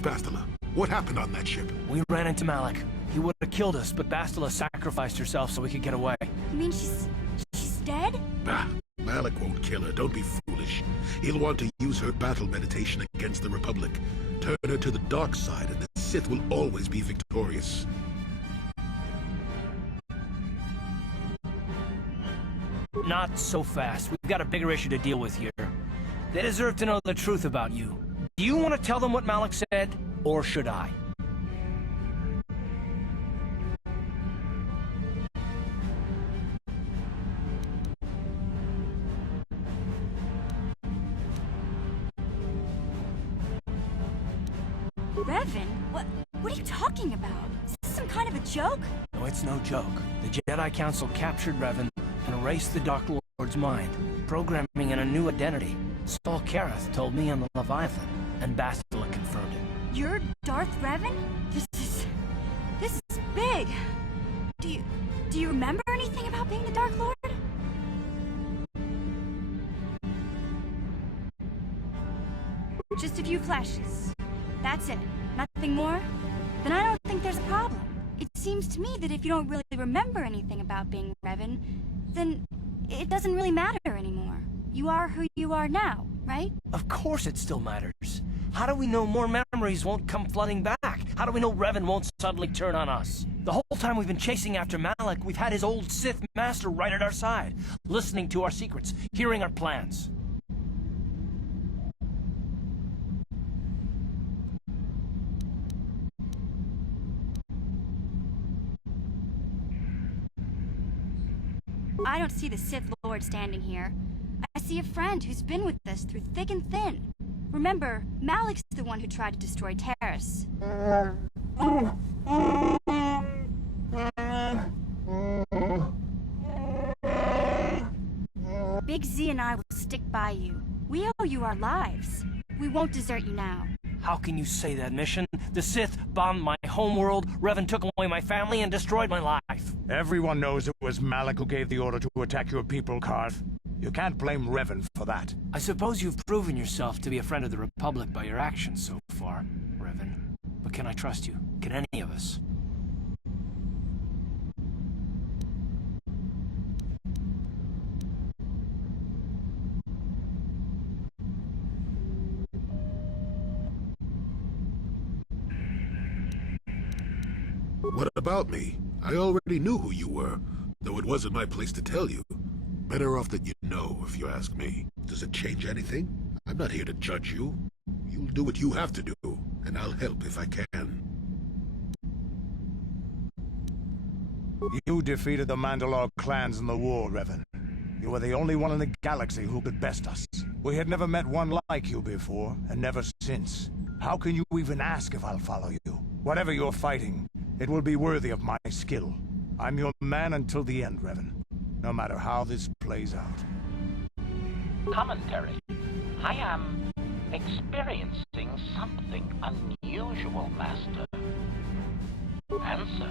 Bastila? What happened on that ship? We ran into Malak. He would have killed us, but Bastila sacrificed herself so we could get away. You mean she's dead? Bah, Malak won't kill her, don't be foolish. He'll want to use her battle meditation against the Republic. Turn her to the dark side, and the Sith will always be victorious. Not so fast. We've got a bigger issue to deal with here. They deserve to know the truth about you. Do you want to tell them what Malak said, or should I? Revan? What are you talking about? Is this some kind of a joke? No, it's no joke. The Jedi Council captured Revan and erased the Dark Lord's mind, programming in a new identity. Saul Kareth told me on the Leviathan, and Bastila confirmed it. You're Darth Revan? This is big. Do you remember anything about being the Dark Lord? Just a few flashes. That's it. Nothing more? Then I don't think there's a problem. It seems to me that if you don't really remember anything about being Revan, then it doesn't really matter anymore. You are who you are now, right? Of course it still matters. How do we know more memories won't come flooding back? How do we know Revan won't suddenly turn on us? The whole time we've been chasing after Malak, we've had his old Sith master right at our side, listening to our secrets, hearing our plans. I don't see the Sith Lord standing here. I see a friend who's been with us through thick and thin. Remember, Malak's the one who tried to destroy Taris. Big Z and I will stick by you. We owe you our lives. We won't desert you now. How can you say that, Mission? The Sith bombed my homeworld, Revan took away my family, and destroyed my life. Everyone knows it was Malak who gave the order to attack your people, Karth. You can't blame Revan for that. I suppose you've proven yourself to be a friend of the Republic by your actions so far, Revan. But can I trust you? Can any of us? What about me? I already knew who you were, though it wasn't my place to tell you. Better off that you know, if you ask me. Does it change anything? I'm not here to judge you. You'll do what you have to do, and I'll help if I can. You defeated the Mandalore clans in the war, Revan. You were the only one in the galaxy who could best us. We had never met one like you before, and never since. How can you even ask if I'll follow you? Whatever you're fighting, it will be worthy of my skill. I'm your man until the end, Revan. No matter how this plays out. Commentary. I am experiencing something unusual, Master. Answer.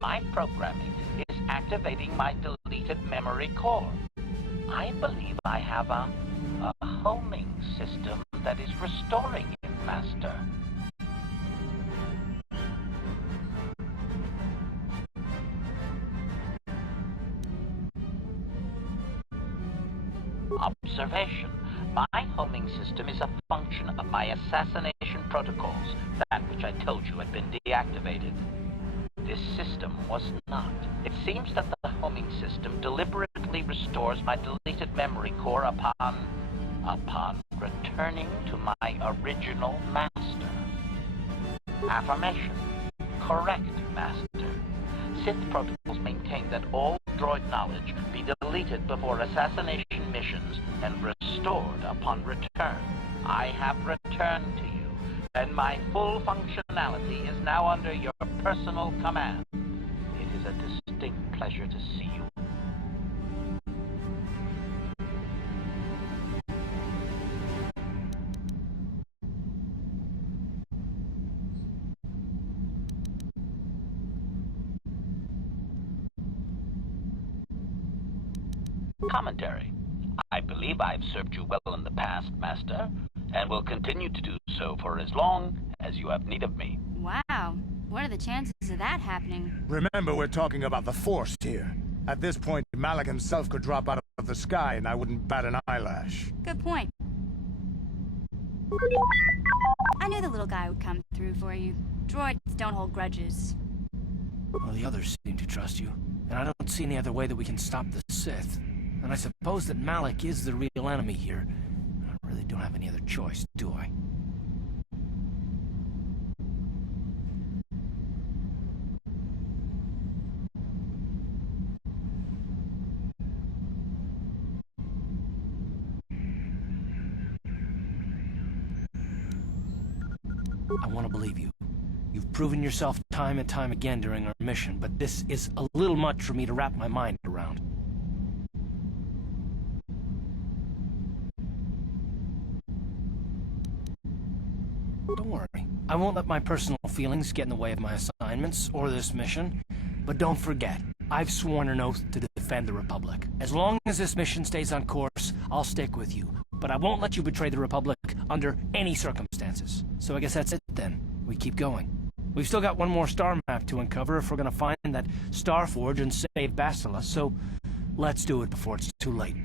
My programming is activating my deleted memory core. I believe I have a homing system that is restoring it, Master. Observation. My homing system is a function of my assassination protocols, that which I told you had been deactivated. This system was not. It seems that the homing system deliberately restores my deleted memory core upon returning to my original master. Affirmation. Correct, Master. Sith protocols maintain that all droid knowledge be deleted before assassination missions and restored upon return. I have returned to you, and my full functionality is now under your personal command. It is a distinct pleasure to see you. Commentary. I believe I've served you well in the past, Master, and will continue to do so for as long as as you have need of me. Wow. What are the chances of that happening? Remember, we're talking about the Force here. At this point, Malak himself could drop out of the sky and I wouldn't bat an eyelash. Good point. I knew the little guy would come through for you. Droids don't hold grudges. Well, the others seem to trust you, and I don't see any other way that we can stop the Sith. And I suppose that Malak is the real enemy here. I really don't have any other choice, do I? I want to believe you. You've proven yourself time and time again during our mission, but this is a little much for me to wrap my mind around. Don't worry. I won't let my personal feelings get in the way of my assignments or this mission. But don't forget, I've sworn an oath to defend the Republic. As long as this mission stays on course, I'll stick with you. But I won't let you betray the Republic under any circumstances. So I guess that's it then. We keep going. We've still got one more star map to uncover if we're gonna find that Star Forge and save Bastila, so let's do it before it's too late.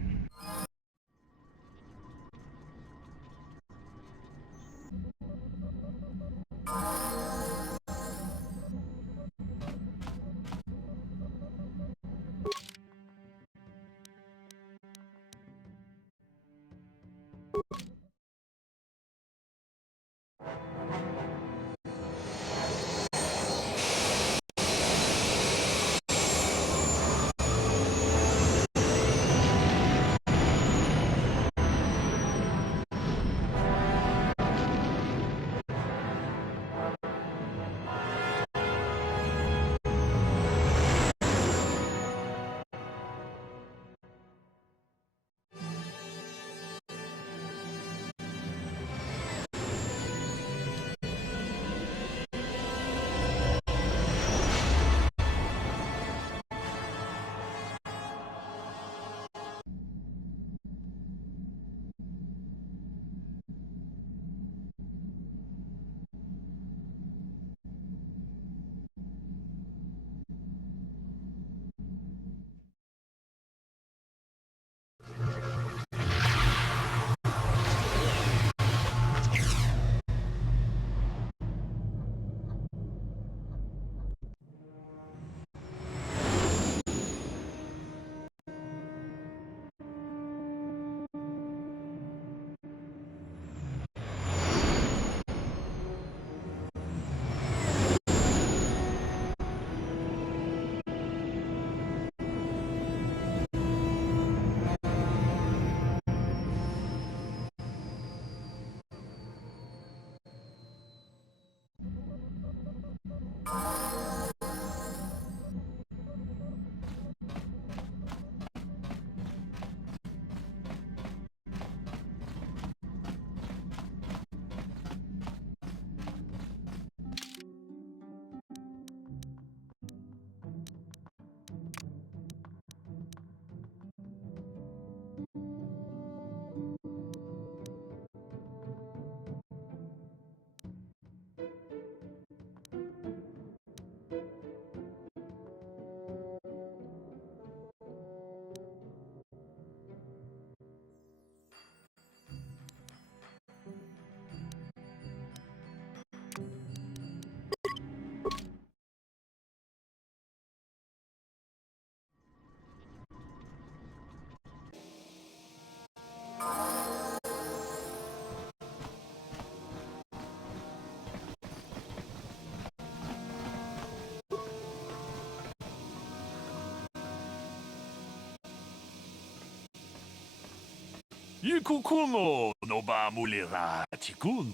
Ikukuno no ba mulira tikun.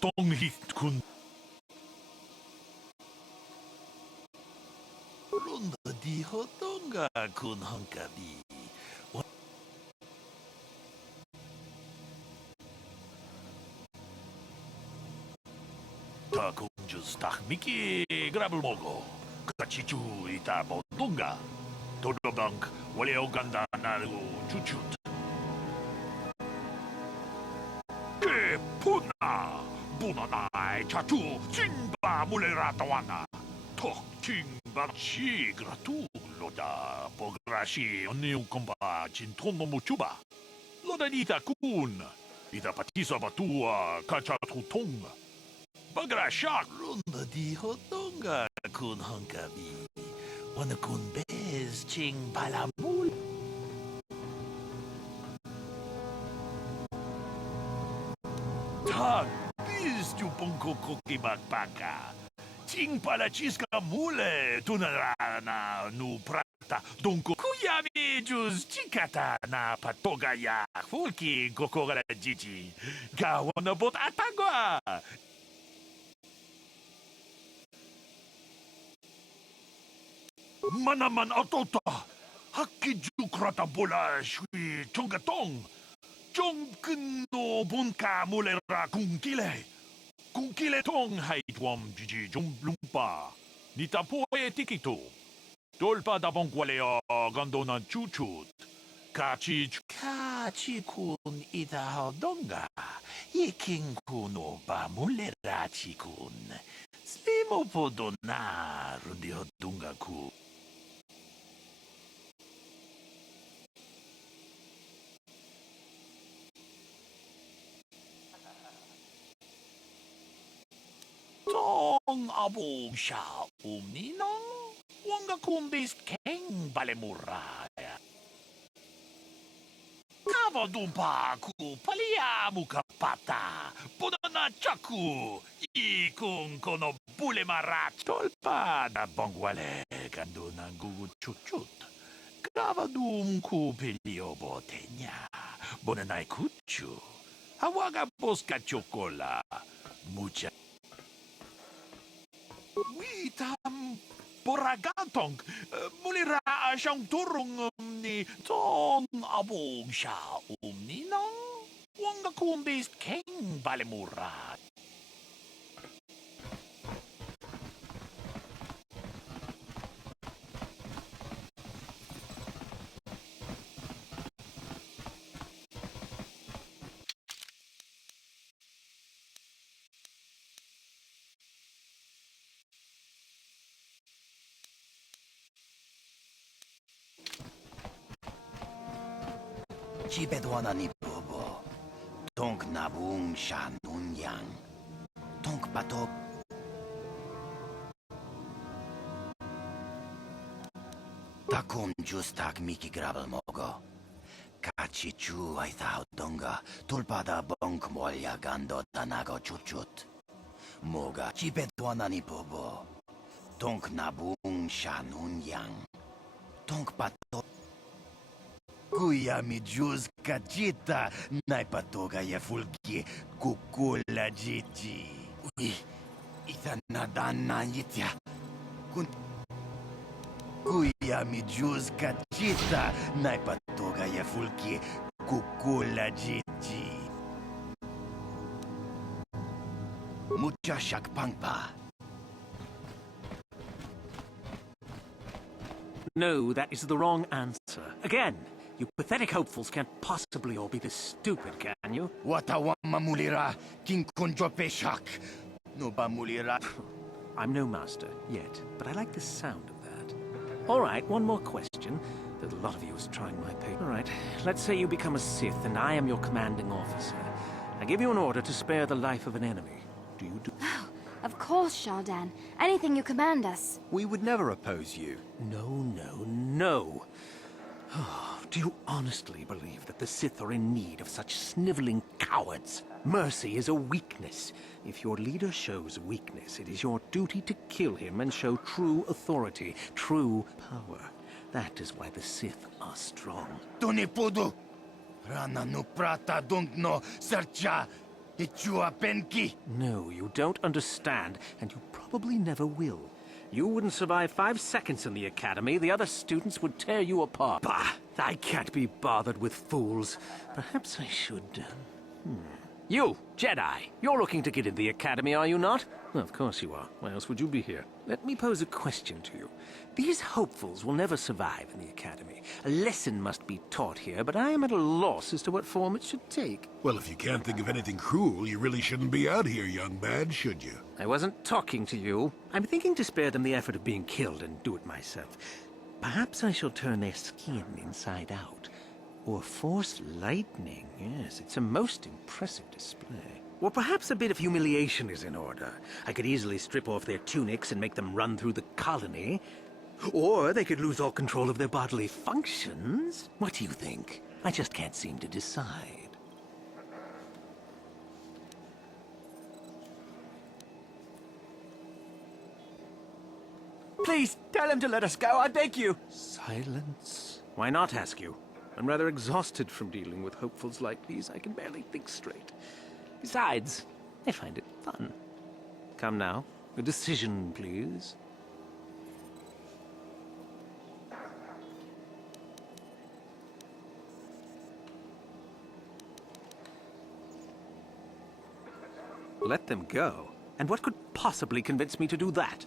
Tonghik kun. Runda di hotonga kun honkabi. Takunjus tahmiki grabul mogo. Kachichu ita bodunga. Todobank wale oganda naru chuchut. Puna tunanai chatu Simba muliratawana. Tok Simba gratuloda pograshi oniukomba cintono muchuba. Loda nita kun. Ida patisa batua kachatutong. Bagrashak. Runda di hotonga kun hankabi. Wana kun bez ching balamul. Tag biz tu pongko koki bakbaka. Ting palachiska mule tunarana nu prata donko kuyami juz chikata na patogaya fulki gokora jiji. Gawana bot atagwa. Manaman otota. Hakki jukrata bola shui chongatong. Chong kno bunka mulera kungkile. Kungkile tong haitwam jiji jom lumpa. Nita poe tikito. Tolpa da bonkwaleo gandona chuchut. Kachi kun ita hodonga. Yeking kuno ba mulera chikun. Slimo podona rundi hodunga ku. Tong abong siya ninong wanga kundis keng balemuraya. Kava dumpa ku paliamu kapata punana chaku ikung kono bule marat tolpa da bongwale kando ng gugut chuchut. Kava dum ku pilio botenya bonanay kuchu. Hawaga poska chokola mucha. Witam poragantong mulira siyang turong ni ton abong siya ninang wanga kundis keng balemura. Chibedwana ni bobo. Tonk nabung sha nunyang. Tonk patok. Takum justak miki grabel mogo. Kachi chu ay donga. Tulpada bonk molya gando tanago chuchut. Moga chibedwana ni bobo. Tonk nabung sha nunyang. Tonk patok. Kuya mi juz kajita, naipatoga ya fulki kukula jiji. Ui, ita nadana yitya. Kuya mi juz kajita, naipatoga ya fulki kukula jiji. Mucha shakpangpa. No, that is the wrong answer. Again. You pathetic hopefuls can't possibly all be this stupid, can you? Watawama mulira, king kunjo peshak. No ba mulira. I'm no master, yet, but I like the sound of that. All right, one more question. There's a lot of you is trying my paper. All right, let's say you become a Sith, and I am your commanding officer. I give you an order to spare the life of an enemy. Do you do... Oh, of course, Shaldan. Anything you command us. We would never oppose you. No. Do you honestly believe that the Sith are in need of such sniveling cowards? Mercy is a weakness. If your leader shows weakness, it is your duty to kill him and show true authority, true power. That is why the Sith are strong. Tunipudu! Rana no prata dunk no sercha ichua penki. No, you don't understand, and you probably never will. You wouldn't survive 5 seconds in the Academy. The other students would tear you apart. Bah! I can't be bothered with fools. Perhaps I should... You, Jedi, you're looking to get in the Academy, are you not? Of course you are. Why else would you be here? Let me pose a question to you. These hopefuls will never survive in the Academy. A lesson must be taught here, but I am at a loss as to what form it should take. Well, if you can't think of anything cruel, you really shouldn't be out here, young man, should you? I wasn't talking to you. I'm thinking to spare them the effort of being killed and do it myself. Perhaps I shall turn their skin inside out. Or force lightning. Yes, it's a most impressive display. Or perhaps a bit of humiliation is in order. I could easily strip off their tunics and make them run through the colony. Or they could lose all control of their bodily functions. What do you think? I just can't seem to decide. Please, tell him to let us go, I beg you. Silence. Why not, ask you? I'm rather exhausted from dealing with hopefuls like these. I can barely think straight. Besides, I find it fun. Come now, a decision, please. Let them go? And what could possibly convince me to do that?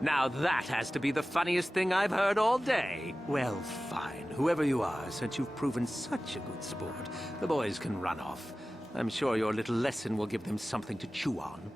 Now that has to be the funniest thing I've heard all day. Well, fine. Whoever you are, since you've proven such a good sport, the boys can run off. I'm sure your little lesson will give them something to chew on.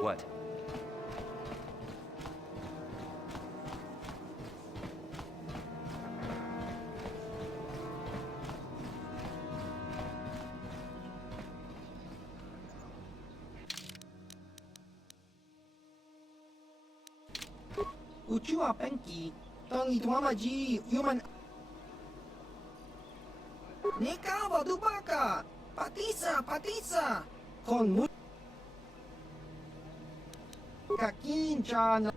What? Uchua penki, tong ituamaji human. Nikawa dubaka, patisa, kon mu. Kakincha.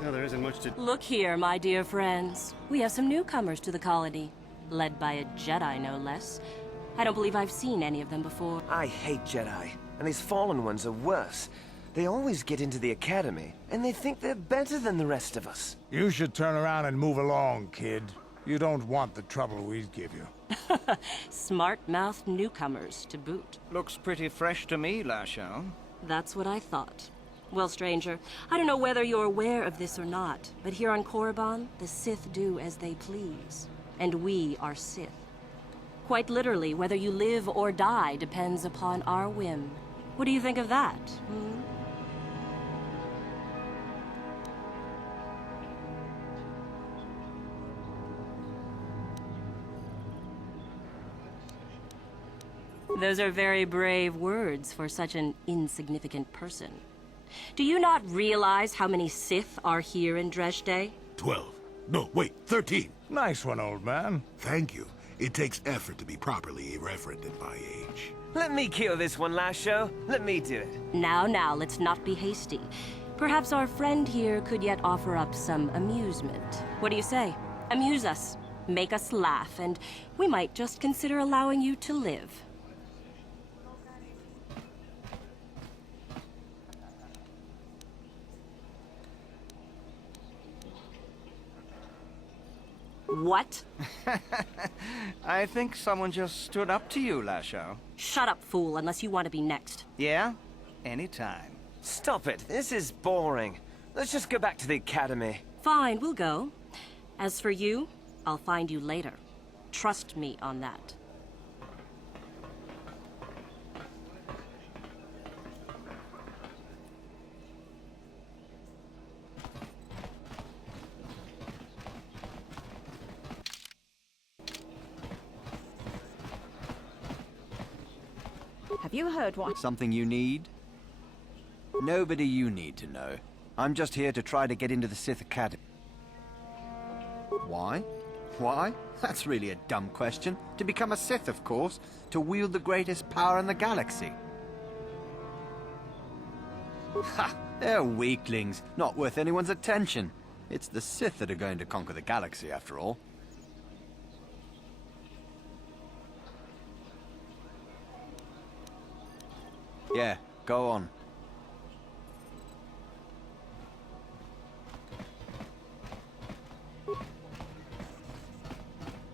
Well, there isn't much to... Look here, my dear friends. We have some newcomers to the colony. Led by a Jedi, no less. I don't believe I've seen any of them before. I hate Jedi, and these fallen ones are worse. They always get into the Academy, and they think they're better than the rest of us. You should turn around and move along, kid. You don't want the trouble we'd give you. Smart-mouthed newcomers, to boot. Looks pretty fresh to me, Lashao. That's what I thought. Well, stranger, I don't know whether you're aware of this or not, but here on Korriban, the Sith do as they please. And we are Sith. Quite literally, whether you live or die depends upon our whim. What do you think of that, hmm? Those are very brave words for such an insignificant person. Do you not realize how many Sith are here in Dresde? 12. No, wait, 13. Nice one, old man. Thank you. It takes effort to be properly irreverent at my age. Let me kill this one, Lasho. Let me do it. Now, let's not be hasty. Perhaps our friend here could yet offer up some amusement. What do you say? Amuse us, make us laugh, and we might just consider allowing you to live. What? I think someone just stood up to you, Lashao. Shut up, fool, unless you want to be next. Yeah? Anytime. Stop it. This is boring. Let's just go back to the Academy. Fine, we'll go. As for you, I'll find you later. Trust me on that. Have you heard what? Something you need? Nobody you need to know. I'm just here to try to get into the Sith Academy. Why? Why? That's really a dumb question. To become a Sith, of course. To wield the greatest power in the galaxy. Ha! They're weaklings, not worth anyone's attention. It's the Sith that are going to conquer the galaxy, after all. Yeah, go on.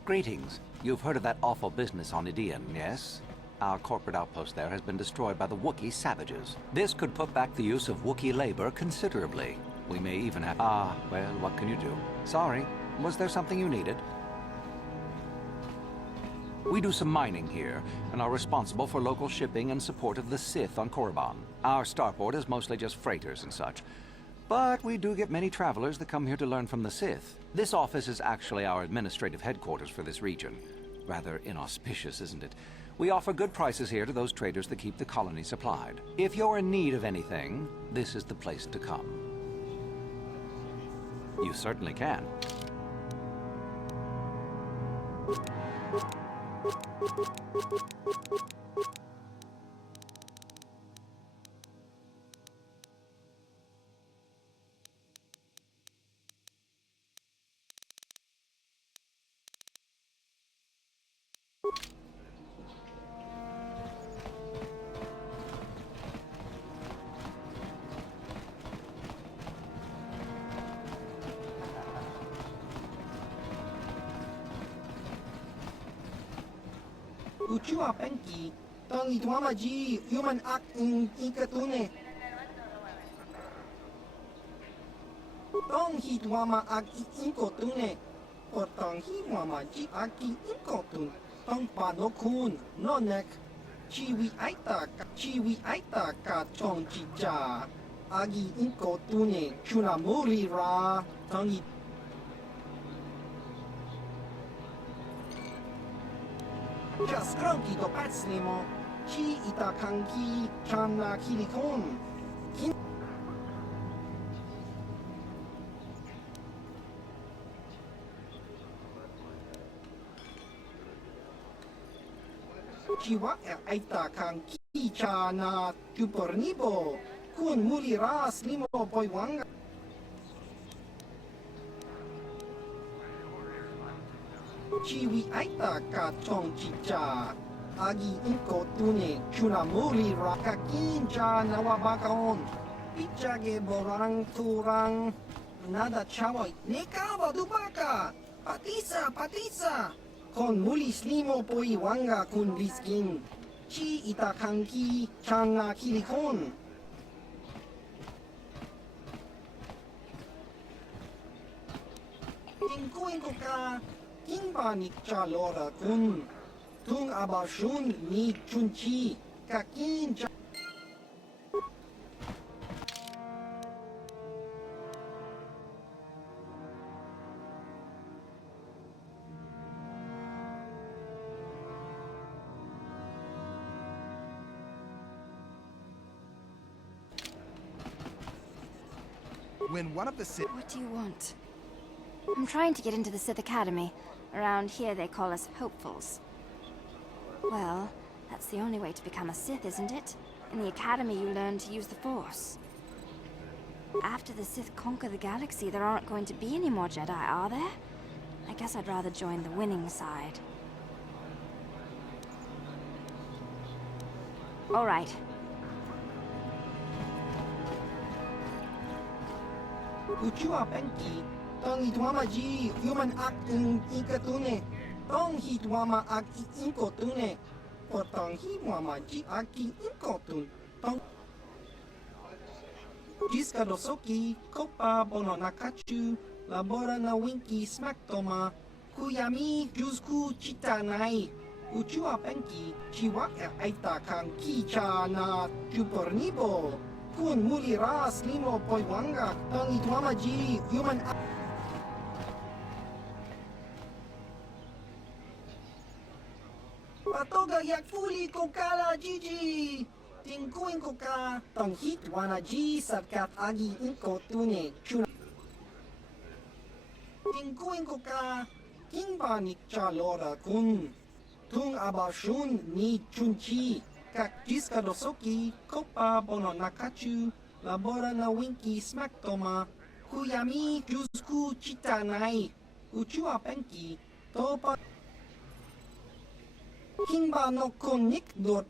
Greetings. You've heard of that awful business on Idian, yes? Our corporate outpost there has been destroyed by the Wookiee savages. This could put back the use of Wookiee labor considerably. We may even have... Ah, well, what can you do? Sorry. Was there something you needed? We do some mining here, and are responsible for local shipping and support of the Sith on Korriban. Our starport is mostly just freighters and such. But we do get many travelers that come here to learn from the Sith. This office is actually our administrative headquarters for this region. Rather inauspicious, isn't it? We offer good prices here to those traders that keep the colony supplied. If you're in need of anything, this is the place to come. You certainly can. Uchua penki, tang ituama ji, human act in ikatune. Tong hituama ak inkotune, or tong hiwama ji aki inkotun, tong panokun, nonek, chiwi aita ka chong chicha, agi inkotune, chunamuri ra, tong Just cranky do patsnimo, chi itakanki, channa kilikon. Chiwa itakanki, chana tupornibo, kun muli ras limo boywanga. Chiwi aita ka chong chicha, agi inko tune, chunamuri rakakin cha nawabakaon, pichage borang turang, nada chawoy, nekawa dubaka, patisa, kon muli slimo poiwanga kun riskin, chi itakanki chana kilikon. Tingkuin ko ka, Kinbanik chalora kun, tung abashun ni chunchi, kakin cha. When one of the Sith... What do you want? I'm trying to get into the Sith Academy. Around here they call us hopefuls. Well, that's the only way to become a Sith, isn't it? In the Academy you learn to use the Force. After the Sith conquer the galaxy, there aren't going to be any more Jedi, are there? I guess I'd rather join the winning side. All right. Uchua penki, tong ituama ji, human act in ikatune, tong hituama ak inkotune, or tong hiwama ji aki inkotun, tong Jiskadosoki, kopa bono nakachu, labora na winki smaktoma, kuyami jusku chitanai, uchua penki, chiwa aita kan kicha na chupornibo. Kun muli ras limo poiwanga, tong ituama ji, human Patoga yak fuli kokala jiji. Tingkuin ko ka, tong hitwana ji sarkat agi inko tune chuna. Tingkuin ko ka, kinbanik chalora kun. Tung abashun ni chunchi. Kak jiskadosoki, kopa bono nakachu, labora na winki smaktoma, kuyami jusku chitanai, uchua penki, topa Kimba no konik dot.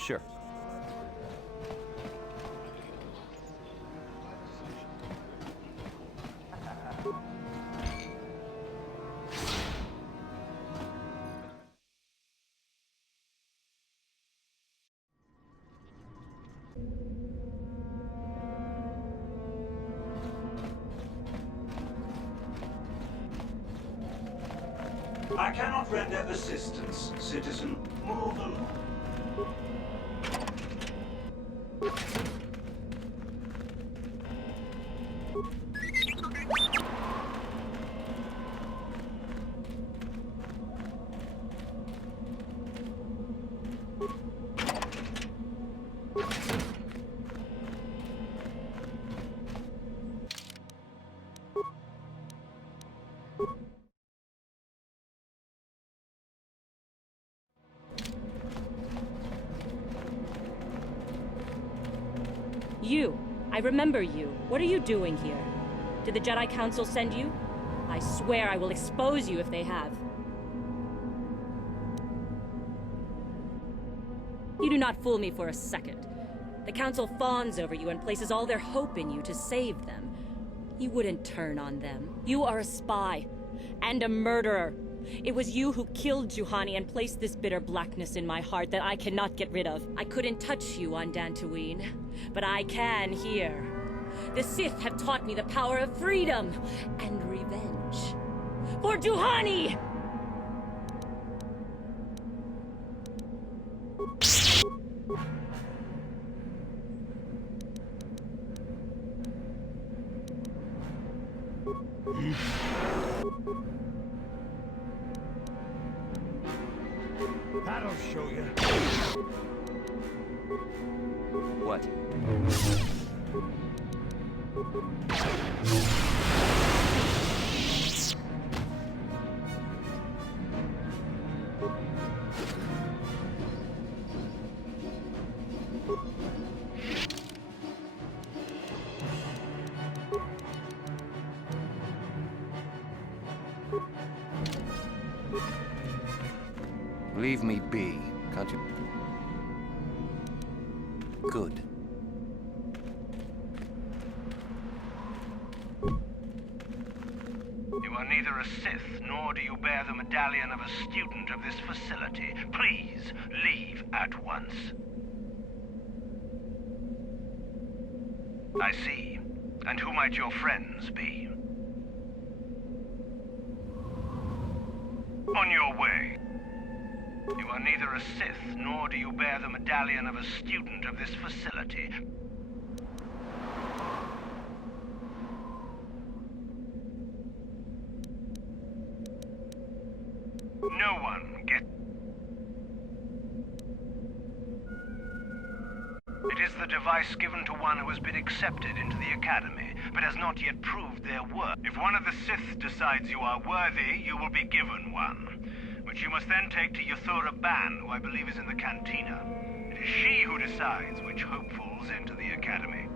Sure. I cannot render assistance, citizen. Move along. You. I remember you. What are you doing here? Did the Jedi Council send you? I swear I will expose you if they have. You do not fool me for a second. The Council fawns over you and places all their hope in you to save them. You wouldn't turn on them. You are a spy. And a murderer. It was you who killed Juhani and placed this bitter blackness in my heart that I cannot get rid of. I couldn't touch you on Dantooine, but I can here. The Sith have taught me the power of freedom and revenge. For Juhani! That'll show you. What? Leave me be, can't you? Good. You are neither a Sith, nor do you bear the medallion of a student of this facility. Please, leave at once. I see. And who might your friends be? On your way. You are neither a Sith, nor do you bear the medallion of a student of this facility. No one get... It is the device given to one who has been accepted into the Academy, but has not yet proved their worth. If one of the Sith decides you are worthy, you will be given one, which you must then take to Korriban, who I believe is in the cantina. It is she who decides which hopefuls enter the Academy.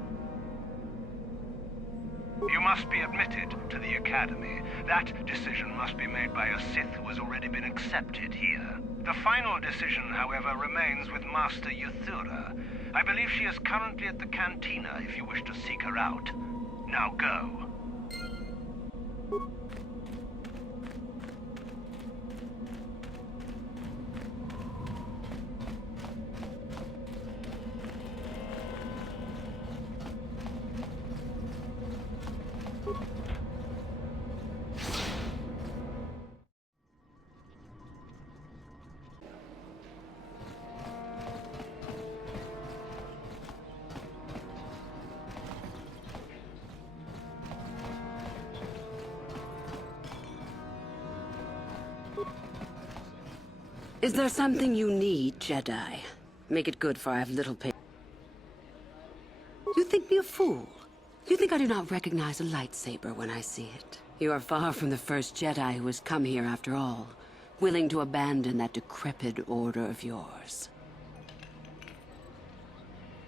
You must be admitted to the Academy. That decision must be made by a Sith who has already been accepted here. The final decision, however, remains with Master Yuthura. I believe she is currently at the cantina if you wish to seek her out. Now go. Is there something you need, Jedi? Make it good, for I have little patience. You think me a fool? You think I do not recognize a lightsaber when I see it? You are far from the first Jedi who has come here after all, willing to abandon that decrepit order of yours.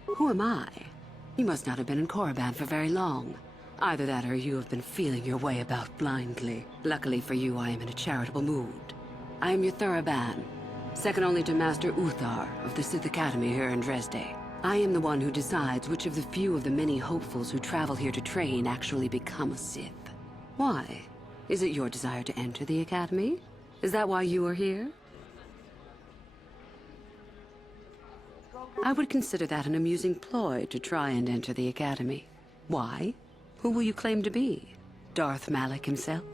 Who am I? You must not have been in Korriban for very long. Either that or you have been feeling your way about blindly. Luckily for you, I am in a charitable mood. I am Korriban, second only to Master Uthar of the Sith Academy here in Dresde. I am the one who decides which of the few of the many hopefuls who travel here to train actually become a Sith. Why? Is it your desire to enter the Academy? Is that why you are here? I would consider that an amusing ploy to try and enter the Academy. Why? Who will you claim to be? Darth Malak himself?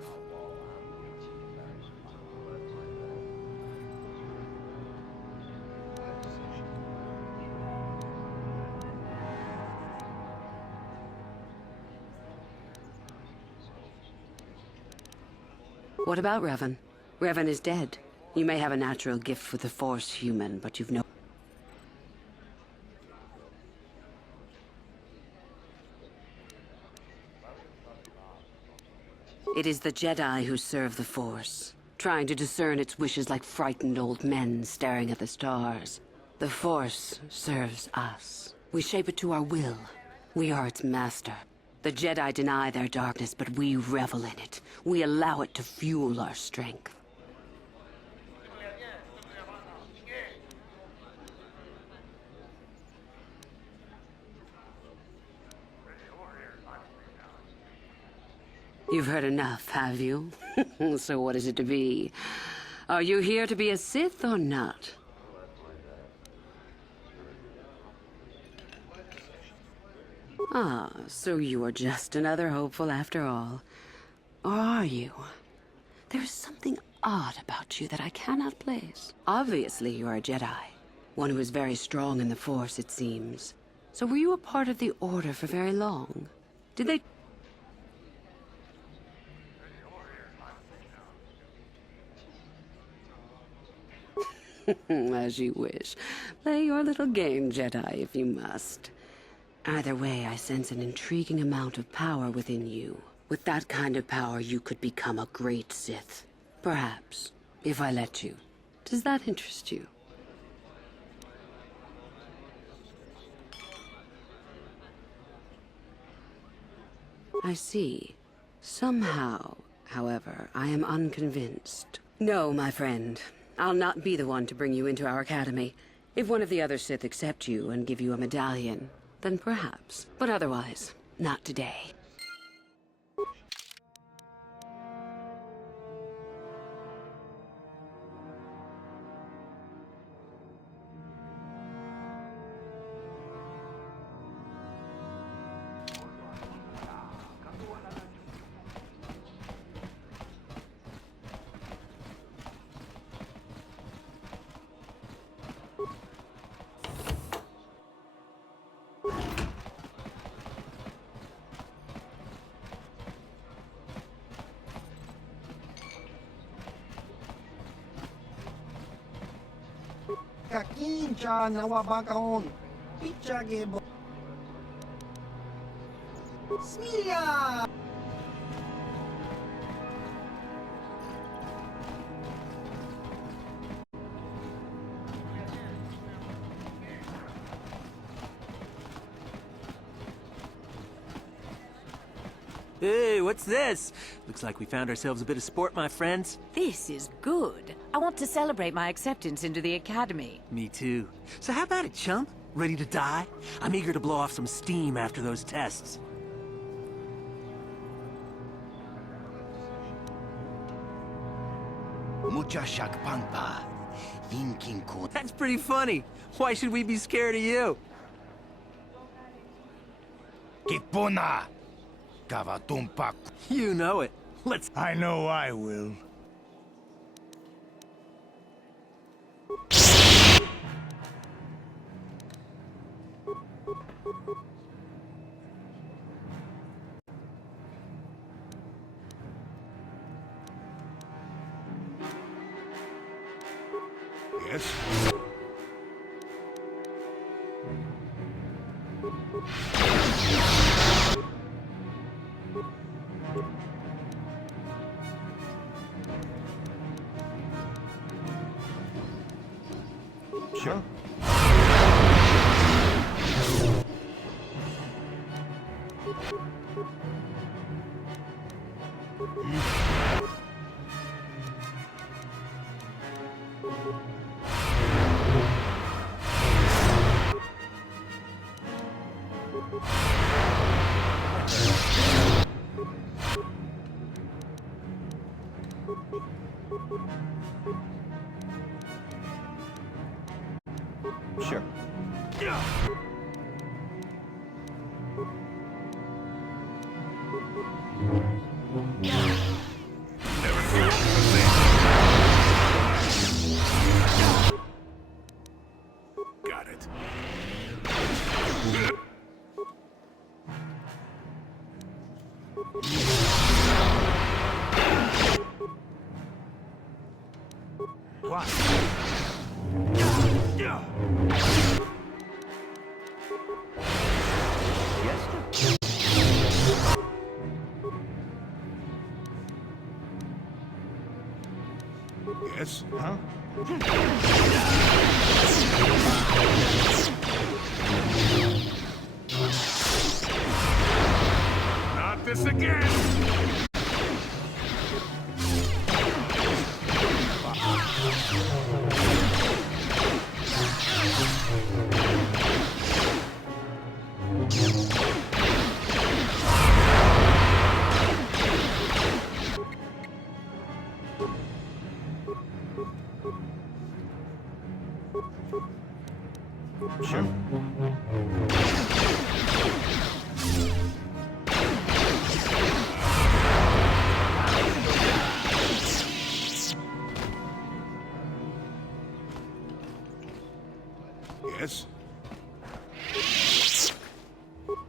What about Revan? Revan is dead. You may have a natural gift for the Force, human, but you've no... It is the Jedi who serve the Force, trying to discern its wishes like frightened old men staring at the stars. The Force serves us. We shape it to our will. We are its master. The Jedi deny their darkness, but we revel in it. We allow it to fuel our strength. You've heard enough, have you? So what is it to be? Are you here to be a Sith or not? Ah, so you are just another hopeful after all. Or are you? There is something odd about you that I cannot place. Obviously, you are a Jedi. One who is very strong in the Force, it seems. So were you a part of the Order for very long? Did they... As you wish. Play your little game, Jedi, if you must. Either way, I sense an intriguing amount of power within you. With that kind of power, you could become a great Sith. Perhaps, if I let you. Does that interest you? I see. Somehow, however, I am unconvinced. No, my friend. I'll not be the one to bring you into our academy. If one of the other Sith accept you and give you a medallion, then perhaps. But otherwise, not today. Kakincha nawabakaon. Pichagebo. Smilia! Hey, what's this? Looks like we found ourselves a bit of sport, my friends. This is good. I want to celebrate my acceptance into the Academy. Me too. So how about it, chump? Ready to die? I'm eager to blow off some steam after those tests. That's pretty funny. Why should we be scared of you? Kipuna! You know it. Let's... I know I will. Yes? Sure. Sure. Got it. What? Yes? Huh? Not this again! Sure. Yes?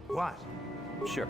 What? Sure.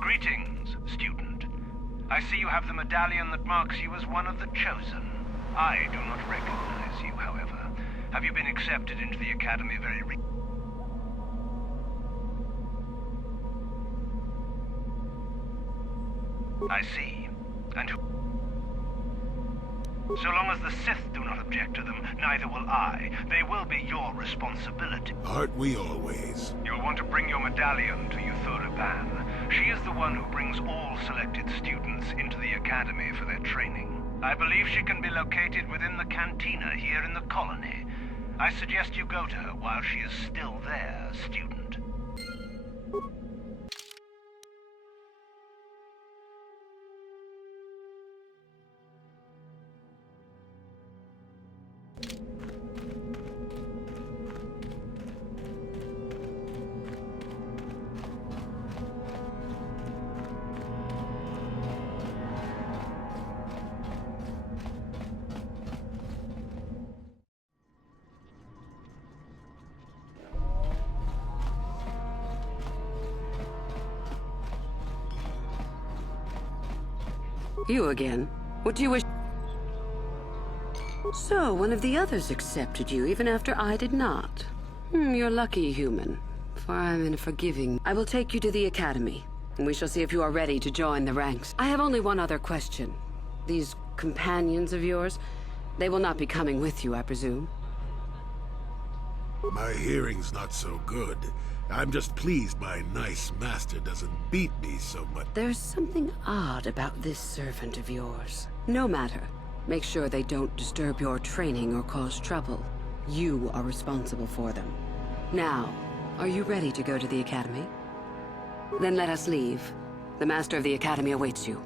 Greetings, student. I see you have the medallion that marks you as one of the chosen. I do not recognize you, however. Have you been accepted into the Academy very recently? I see. And who... So long as the Sith do not object to them, neither will I. They will be your responsibility. Aren't we always? You'll want to bring your medallion to Korriban. She is the one who brings all selected students into the Academy for their training. I believe she can be located within the cantina here in the colony. I suggest you go to her while she is still there, student. You again? What do you wish? So, one of the others accepted you, even after I did not. You're lucky, human. For I'm in a forgiving... I will take you to the Academy, and we shall see if you are ready to join the ranks. I have only one other question. These companions of yours, they will not be coming with you, I presume? My hearing's not so good. I'm just pleased my nice master doesn't beat me so much. There's something odd about this servant of yours. No matter. Make sure they don't disturb your training or cause trouble. You are responsible for them. Now, are you ready to go to the Academy? Then let us leave. The Master of the Academy awaits you.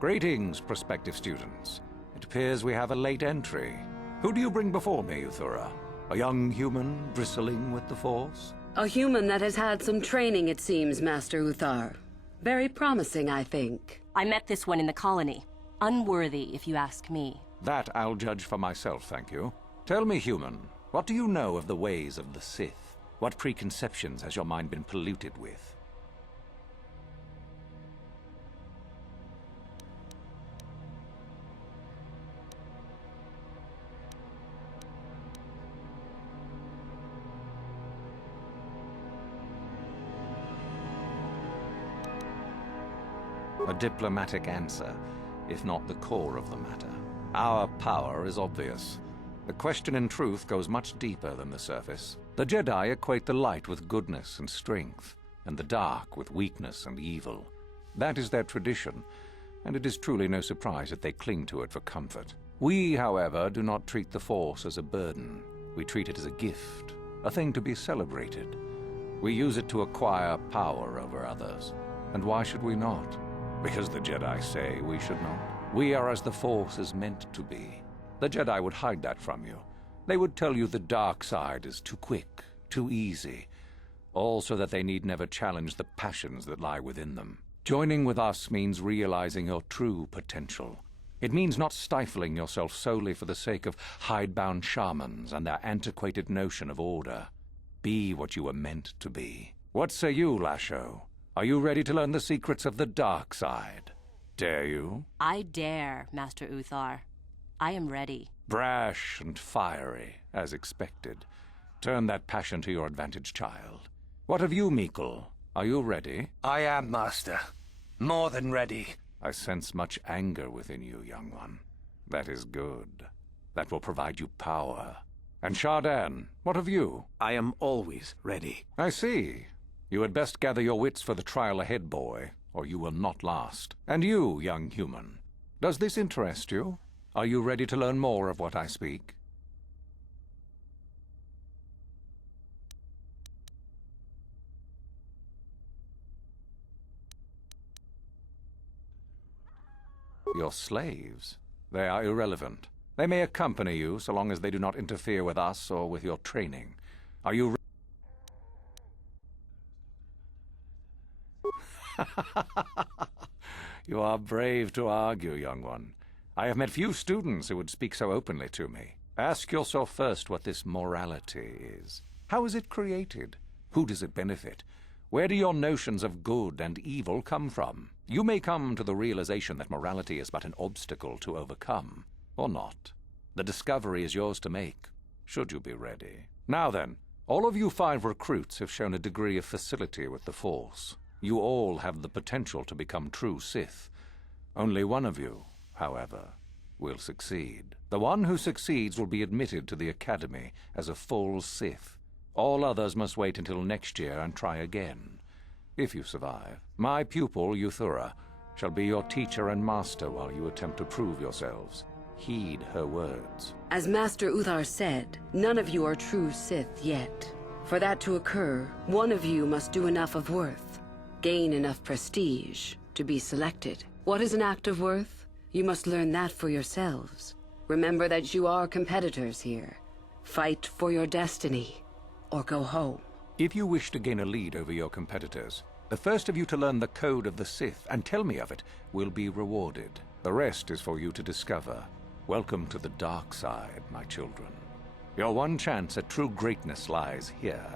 Greetings, prospective students. It appears we have a late entry. Who do you bring before me, Uthura? A young human bristling with the Force? A human that has had some training, it seems, Master Uthar. Very promising, I think. I met this one in the colony. Unworthy, if you ask me. That I'll judge for myself, thank you. Tell me, human, what do you know of the ways of the Sith? What preconceptions has your mind been polluted with? A diplomatic answer, if not the core of the matter. Our power is obvious. The question in truth goes much deeper than the surface. The Jedi equate the light with goodness and strength, and the dark with weakness and evil. That is their tradition, and it is truly no surprise that they cling to it for comfort. We, however, do not treat the Force as a burden. We treat it as a gift, a thing to be celebrated. We use it to acquire power over others. And why should we not? Because the Jedi say we should not. We are as the Force is meant to be. The Jedi would hide that from you. They would tell you the dark side is too quick, too easy, all so that they need never challenge the passions that lie within them. Joining with us means realizing your true potential. It means not stifling yourself solely for the sake of hidebound shamans and their antiquated notion of order. Be what you were meant to be. What say you, Lasho? Are you ready to learn the secrets of the dark side? Dare you? I dare, Master Uthar. I am ready. Brash and fiery, as expected. Turn that passion to your advantage, child. What of you, Meekle? Are you ready? I am, Master. More than ready. I sense much anger within you, young one. That is good. That will provide you power. And Shardan, what of you? I am always ready. I see. You had best gather your wits for the trial ahead, boy, or you will not last. And you, young human, does this interest you? Are you ready to learn more of what I speak? Your slaves? They are irrelevant. They may accompany you so long as they do not interfere with us or with your training. Are you You are brave to argue, young one. I have met few students who would speak so openly to me. Ask yourself first what this morality is. How is it created? Who does it benefit? Where do your notions of good and evil come from? You may come to the realization that morality is but an obstacle to overcome, or not. The discovery is yours to make, should you be ready. Now then, all of you 5 recruits have shown a degree of facility with the Force. You all have the potential to become true Sith. Only one of you, however, will succeed. The one who succeeds will be admitted to the Academy as a full Sith. All others must wait until next year and try again, if you survive. My pupil, Euthura, shall be your teacher and master while you attempt to prove yourselves. Heed her words. As Master Uthar said, none of you are true Sith yet. For that to occur, one of you must do enough of worth, gain enough prestige, to be selected. What is an act of worth? You must learn that for yourselves. Remember that you are competitors here. Fight for your destiny, or go home. If you wish to gain a lead over your competitors, the first of you to learn the code of the Sith and tell me of it will be rewarded. The rest is for you to discover. Welcome to the dark side, my children. Your one chance at true greatness lies here.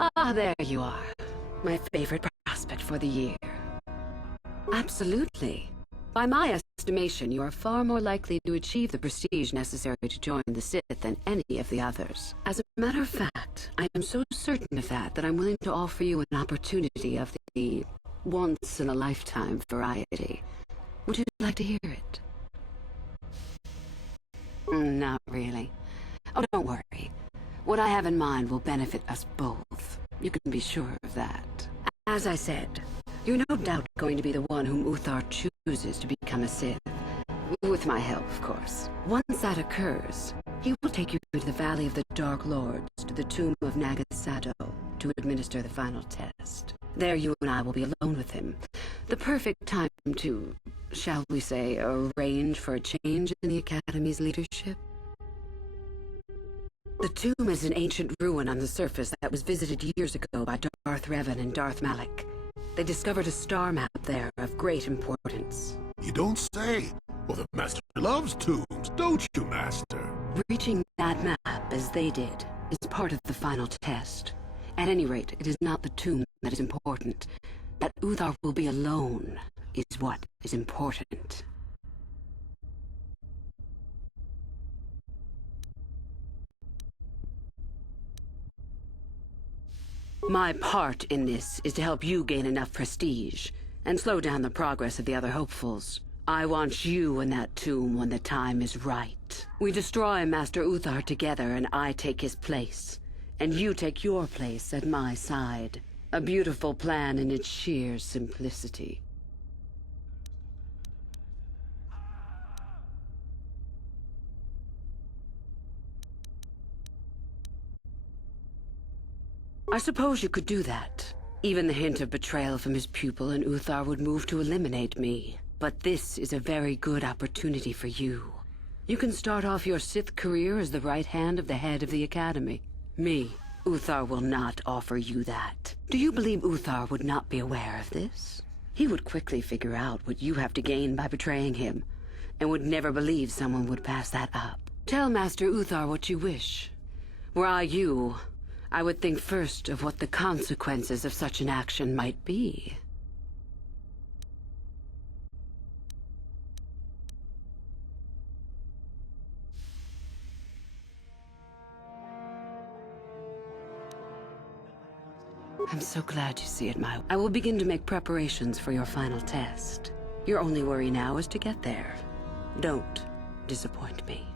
Ah, there you are. My favorite prospect for the year. Absolutely. By my estimation, you are far more likely to achieve the prestige necessary to join the Sith than any of the others. As a matter of fact, I am so certain of that I'm willing to offer you an opportunity of the once-in-a-lifetime variety. Would you like to hear it? Not really. Oh, don't worry. What I have in mind will benefit us both. You can be sure of that. As I said, you're no doubt going to be the one whom Uthar chooses to become a Sith. With my help, of course. Once that occurs, he will take you to the Valley of the Dark Lords, to the tomb of Naga Sadow, to administer the final test. There you and I will be alone with him. The perfect time to, shall we say, arrange for a change in the Academy's leadership. The tomb is an ancient ruin on the surface that was visited years ago by Darth Revan and Darth Malak. They discovered a star map there of great importance. You don't say. Well, the Master loves tombs, don't you, Master? Reaching that map, as they did, is part of the final test. At any rate, it is not the tomb that is important. That Uthar will be alone is what is important. My part in this is to help you gain enough prestige and slow down the progress of the other hopefuls. I want you in that tomb when the time is right. We destroy Master Uthar together and I take his place. And you take your place at my side. A beautiful plan in its sheer simplicity. I suppose you could do that. Even the hint of betrayal from his pupil and Uthar would move to eliminate me. But this is a very good opportunity for you. You can start off your Sith career as the right hand of the head of the Academy. Me, Uthar will not offer you that. Do you believe Uthar would not be aware of this? He would quickly figure out what you have to gain by betraying him, and would never believe someone would pass that up. Tell Master Uthar what you wish. Were I you, I would think first of what the consequences of such an action might be. I'm so glad you see it my way. I will begin to make preparations for your final test. Your only worry now is to get there. Don't disappoint me.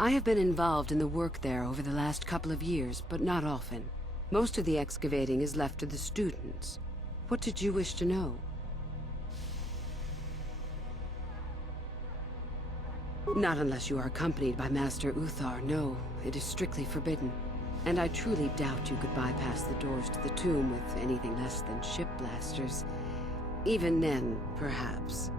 I have been involved in the work there over the last couple of years, but not often. Most of the excavating is left to the students. What did you wish to know? Not unless you are accompanied by Master Uthar, no. It is strictly forbidden. And I truly doubt you could bypass the doors to the tomb with anything less than ship blasters. Even then, perhaps.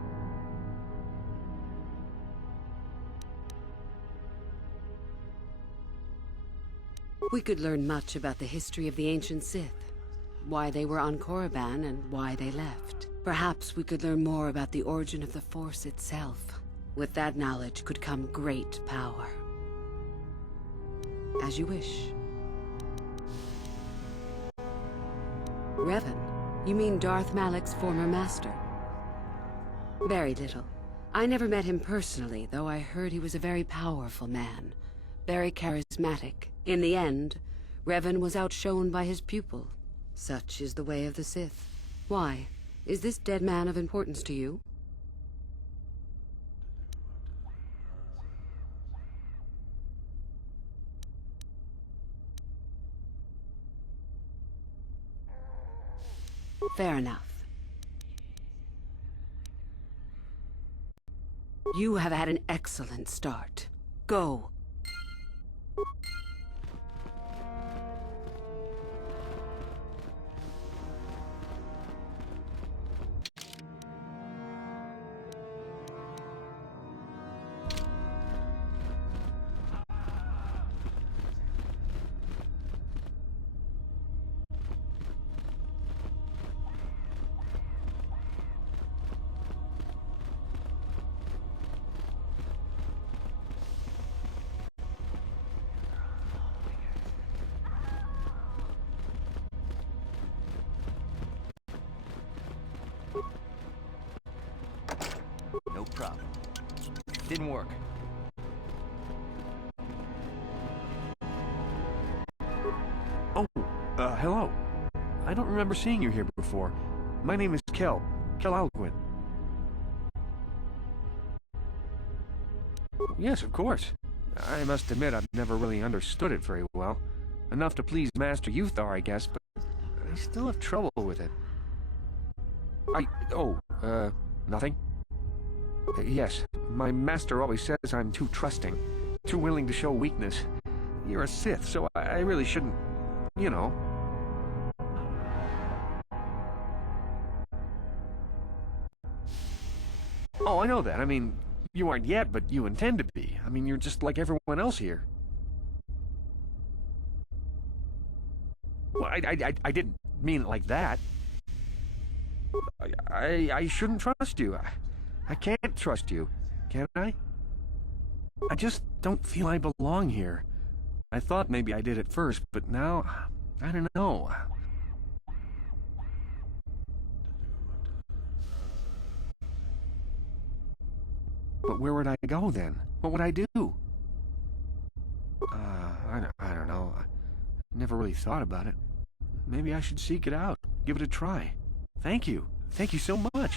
We could learn much about the history of the ancient Sith, why they were on Korriban and why they left. Perhaps we could learn more about the origin of the Force itself. With that knowledge could come great power. As you wish. Revan? You mean Darth Malak's former master? Very little. I never met him personally, though I heard he was a very powerful man. Very charismatic. In the end, Revan was outshone by his pupil. Such is the way of the Sith. Why? Is this dead man of importance to you? Fair enough. You have had an excellent start. Go. No problem. Didn't work. Oh, hello. I don't remember seeing you here before. My name is Kel Alquin. Yes, of course. I must admit I've never really understood it very well. Enough to please Master Uthar, I guess, but I still have trouble with it. Nothing? Yes, my master always says I'm too trusting, too willing to show weakness. You're a Sith, so I really shouldn't, you know. Oh, I know that. I mean, you aren't yet, but you intend to be. I mean, you're just like everyone else here. Well, I didn't mean it like that. I shouldn't trust you. I can't trust you, can I? I just don't feel I belong here. I thought maybe I did at first, but now, I don't know. But where would I go then? What would I do? I don't know. I never really thought about it. Maybe I should seek it out, give it a try. Thank you. Thank you so much.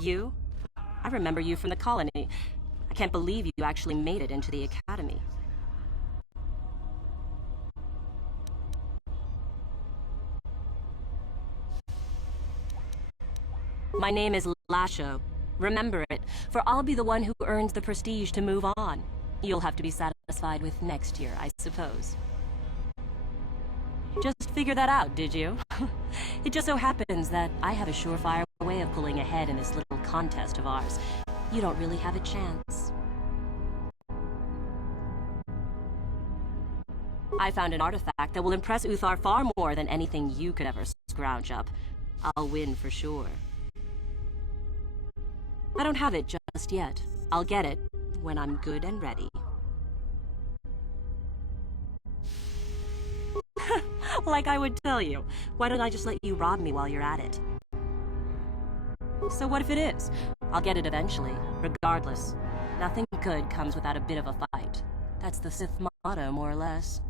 You? I remember you from the colony. I can't believe you actually made it into the Academy. My name is Lasho. Remember it, for I'll be the one who earns the prestige to move on. You'll have to be satisfied with next year, I suppose. Just figure that out, did you? It just so happens that I have a surefire way of pulling ahead in this little contest of ours. You don't really have a chance. I found an artifact that will impress Uthar far more than anything you could ever scrounge up. I'll win for sure. I don't have it just yet. I'll get it when I'm good and ready. Like I would tell you. Why don't I just let you rob me while you're at it? So what if it is? I'll get it eventually, regardless. Nothing good comes without a bit of a fight. That's the Sith motto, more or less.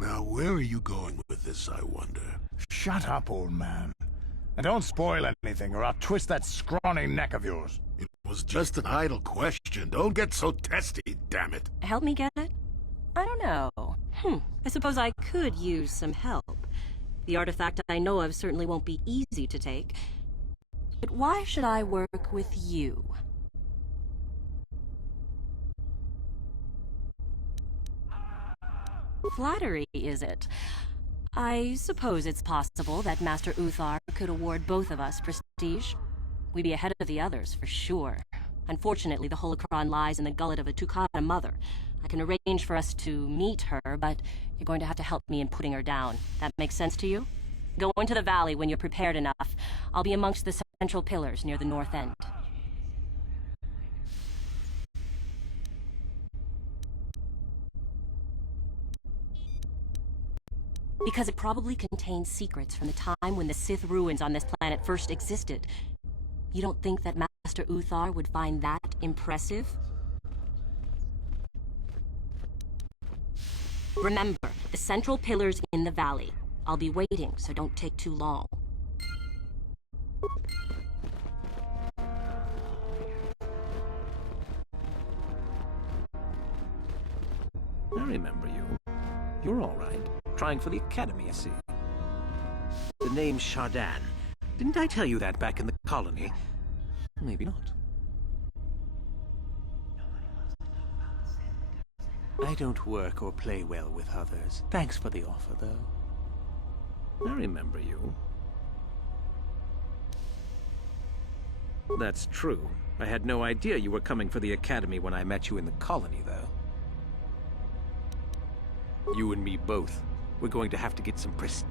Now, where are you going with this, I wonder? Shut up, old man. And don't spoil anything, or I'll twist that scrawny neck of yours. It was just an idle question. Don't get so testy, damn it. Help me get it? I don't know. I suppose I could use some help. The artifact I know of certainly won't be easy to take. But why should I work with you? Flattery, is it? I suppose it's possible that Master Uthar could award both of us prestige. We'd be ahead of the others, for sure. Unfortunately, the holocron lies in the gullet of a Tukata mother. I can arrange for us to meet her, but you're going to have to help me in putting her down. That makes sense to you? Go into the valley when you're prepared enough. I'll be amongst the central pillars near the north end. Because it probably contains secrets from the time when the Sith ruins on this planet first existed. You don't think that Master Uthar would find that impressive? Remember, the central pillar's in the valley. I'll be waiting, so don't take too long. I remember you. You're all right. Trying for the Academy, I see. The name's Shardan. Didn't I tell you that back in the colony? Maybe not. I don't work or play well with others. Thanks for the offer, though. I remember you. That's true. I had no idea you were coming for the Academy when I met you in the colony, though. You and me both. We're going to have to get some prestige.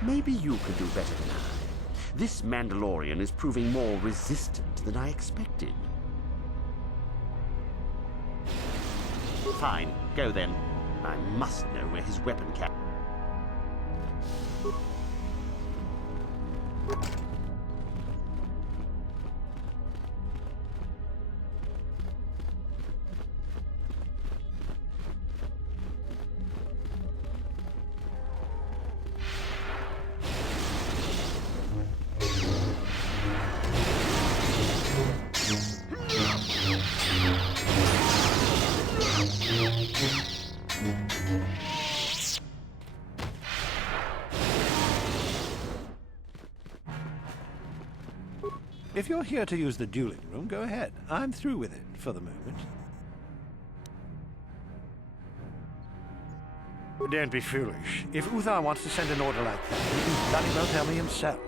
Maybe you could do better than I. This Mandalorian is proving more resistant than I expected. Fine, go then. I must know where his weapon can. If you're here to use the dueling room, go ahead. I'm through with it for the moment. Don't be foolish. If Uthar wants to send an order like that, he can bloody well tell me himself.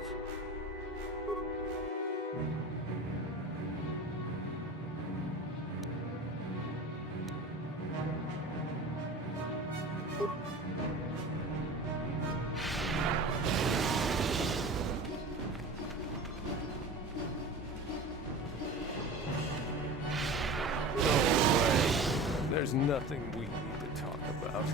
There's nothing we need to talk about.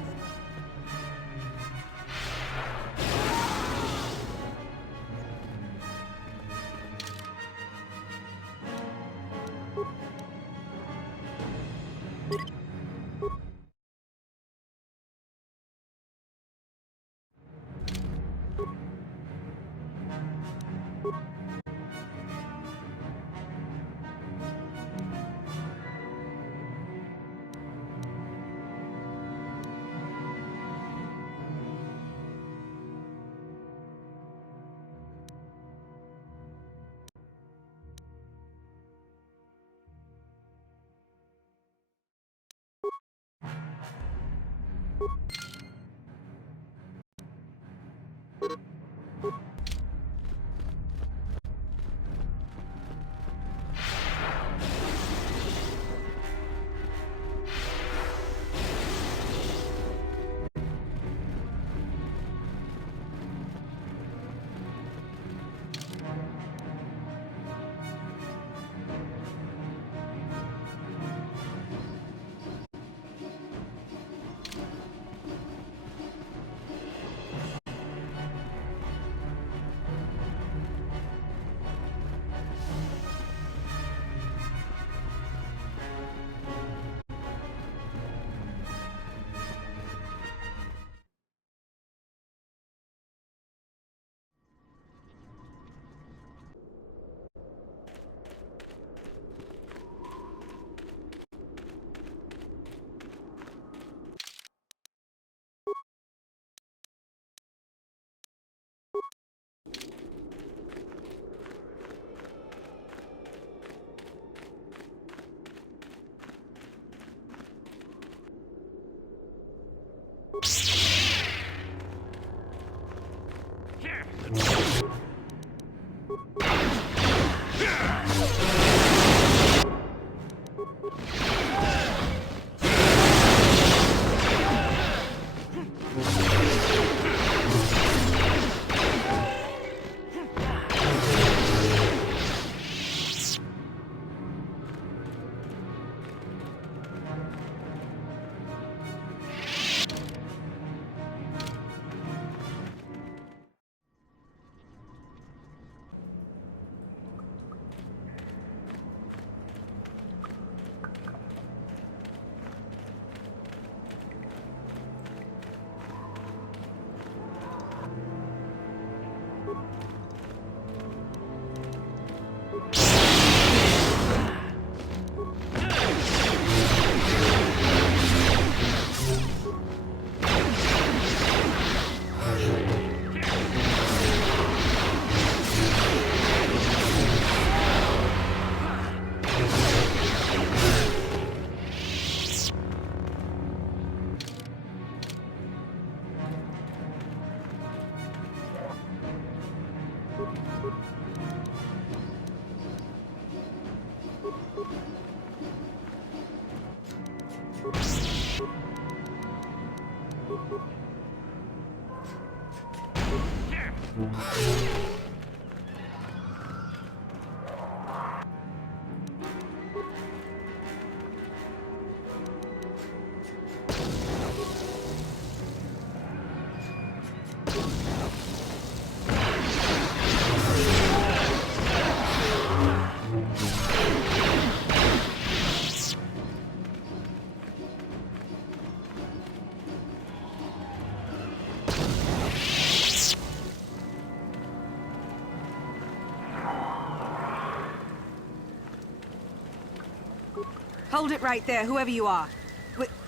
Hold it right there, whoever you are.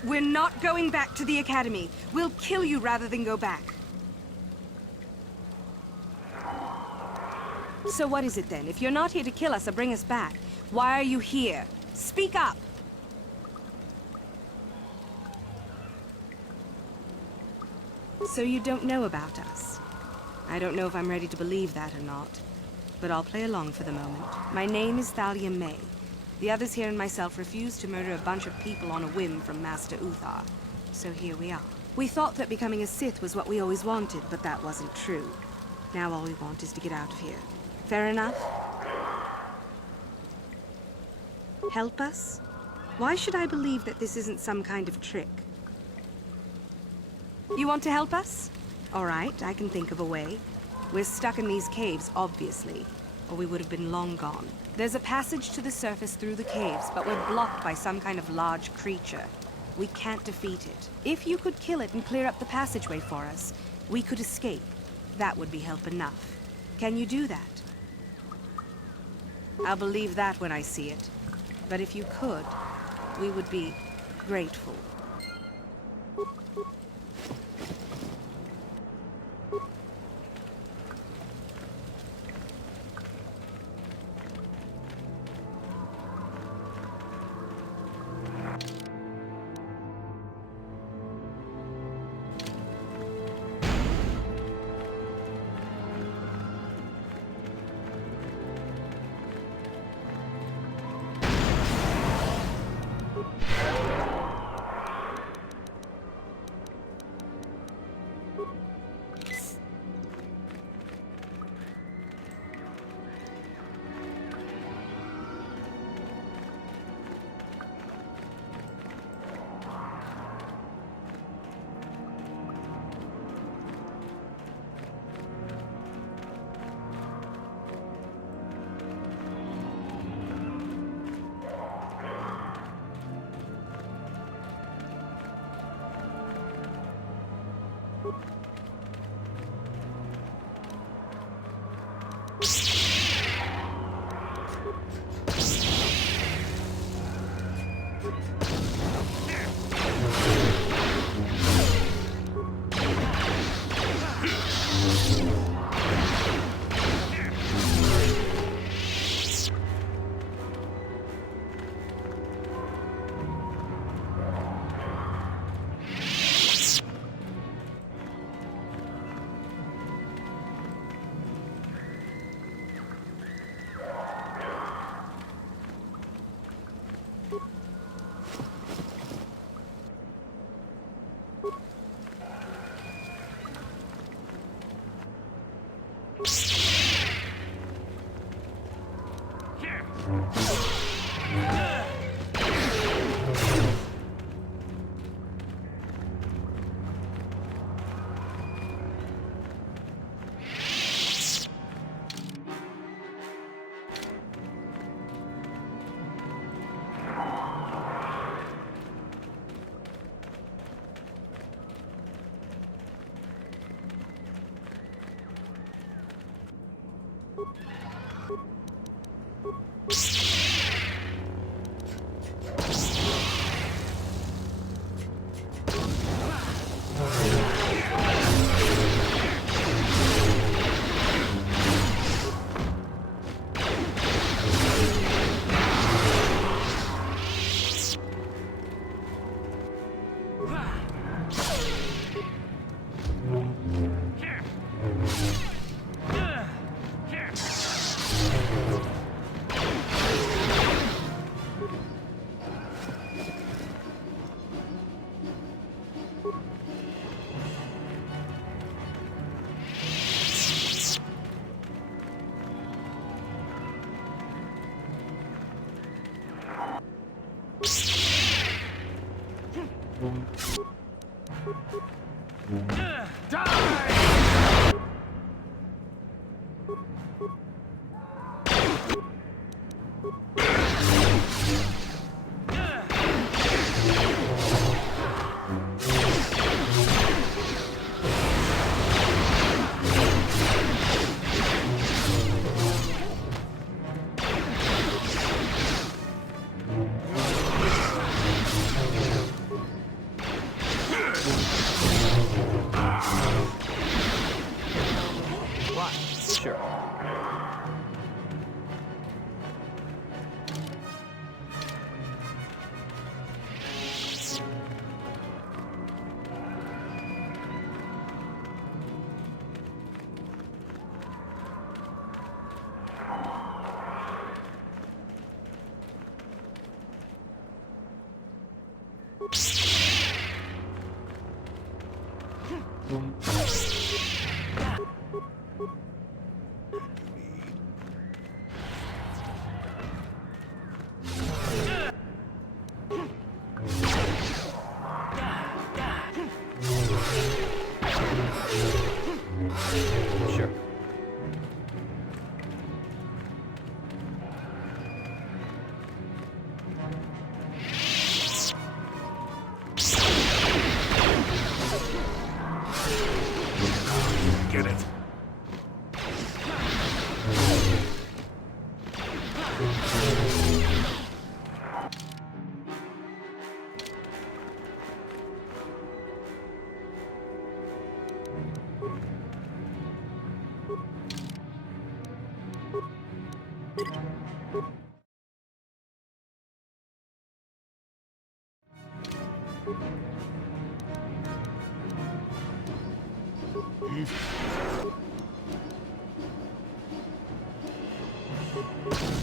We're not going back to the Academy. We'll kill you rather than go back. So what is it then? If you're not here to kill us or bring us back, why are you here? Speak up! So you don't know about us? I don't know if I'm ready to believe that or not, but I'll play along for the moment. My name is Thalia May. The others here and myself refused to murder a bunch of people on a whim from Master Uthar. So here we are. We thought that becoming a Sith was what we always wanted, but that wasn't true. Now all we want is to get out of here. Fair enough? Help us? Why should I believe that this isn't some kind of trick? You want to help us? All right, I can think of a way. We're stuck in these caves, obviously, or we would have been long gone. There's a passage to the surface through the caves, but we're blocked by some kind of large creature. We can't defeat it. If you could kill it and clear up the passageway for us, we could escape. That would be help enough. Can you do that? I'll believe that when I see it. But if you could, we would be grateful.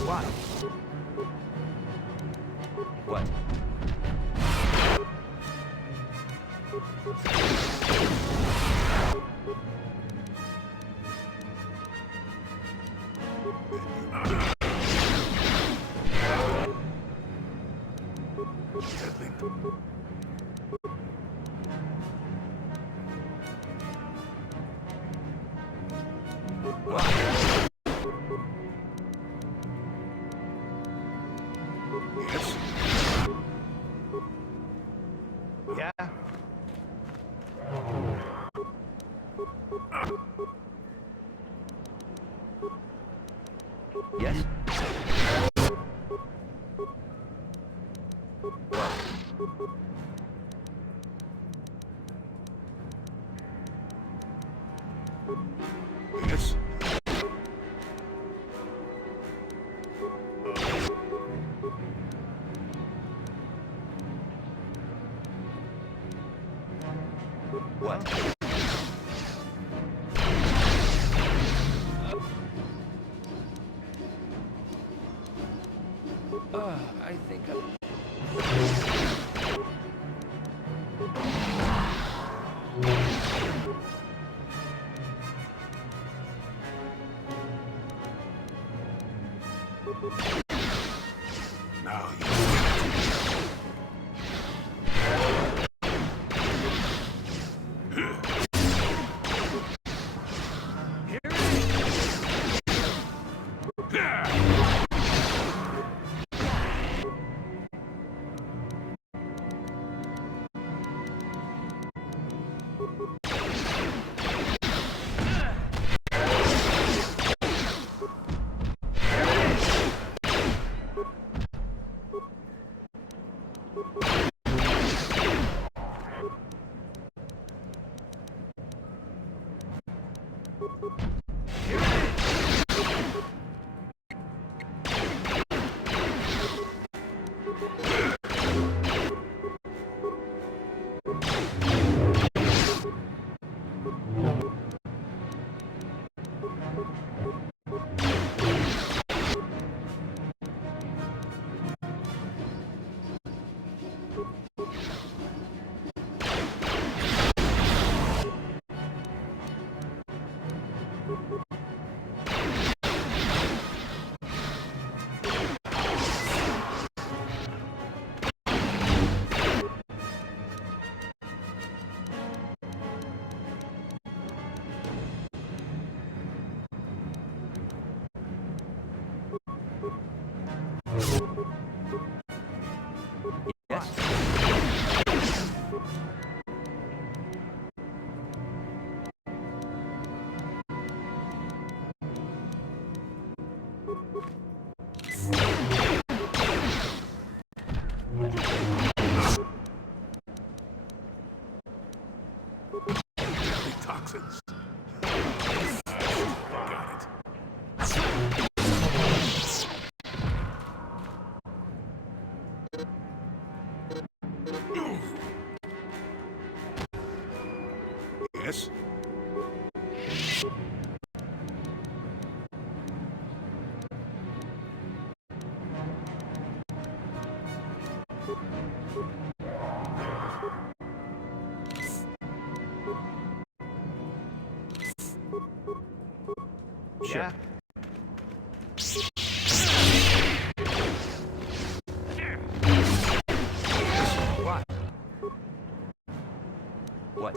What? What? Yes? Yeah? Yes? Yes? What? I think I'm... Now you lessons. Got it. Yes? Sure. What? What?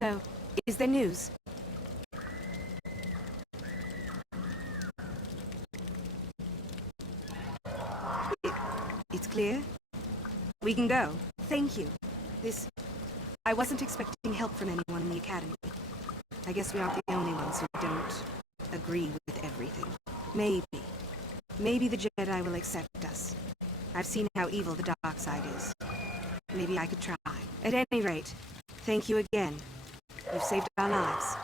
So, is there news? It's clear? We can go. Thank you. I wasn't expecting help from anyone in the Academy. I guess we aren't the only ones who don't agree with everything. Maybe the Jedi will accept us. I've seen how evil the dark side is. Maybe I could try. At any rate, thank you again. You've saved our lives.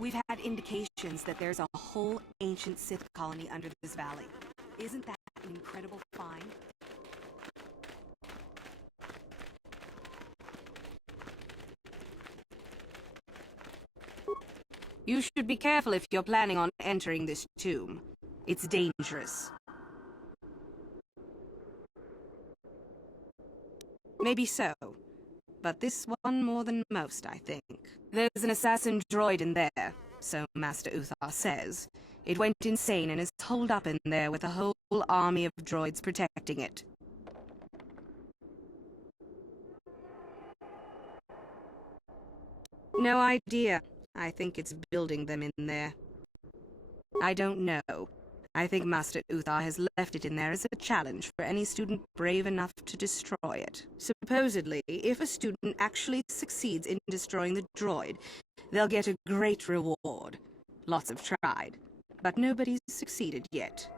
We've had indications that there's a whole ancient Sith colony under this valley. Isn't that an incredible find? You should be careful if you're planning on entering this tomb. It's dangerous. Maybe so. But this one more than most, I think. There's an assassin droid in there, so Master Uthar says. It went insane and is holed up in there with a whole army of droids protecting it. No idea. I think it's building them in there. I don't know. I think Master Uthar has left it in there as a challenge for any student brave enough to destroy it. Supposedly, if a student actually succeeds in destroying the droid, they'll get a great reward. Lots have tried, but nobody's succeeded yet.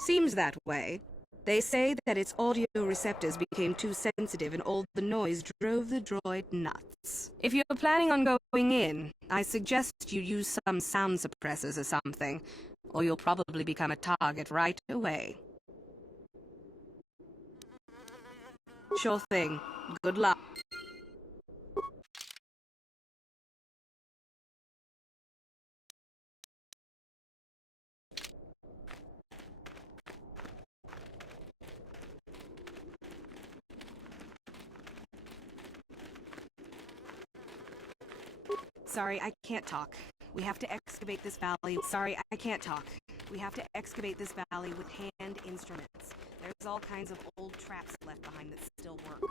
Seems that way. They say that its audio receptors became too sensitive and all the noise drove the droid nuts. If you're planning on going in, I suggest you use some sound suppressors or something, or you'll probably become a target right away. Sure thing. Good luck. Sorry, I can't talk. We have to excavate this valley. Sorry, I can't talk. We have to excavate this valley with hand instruments. There's all kinds of old traps left behind that still work.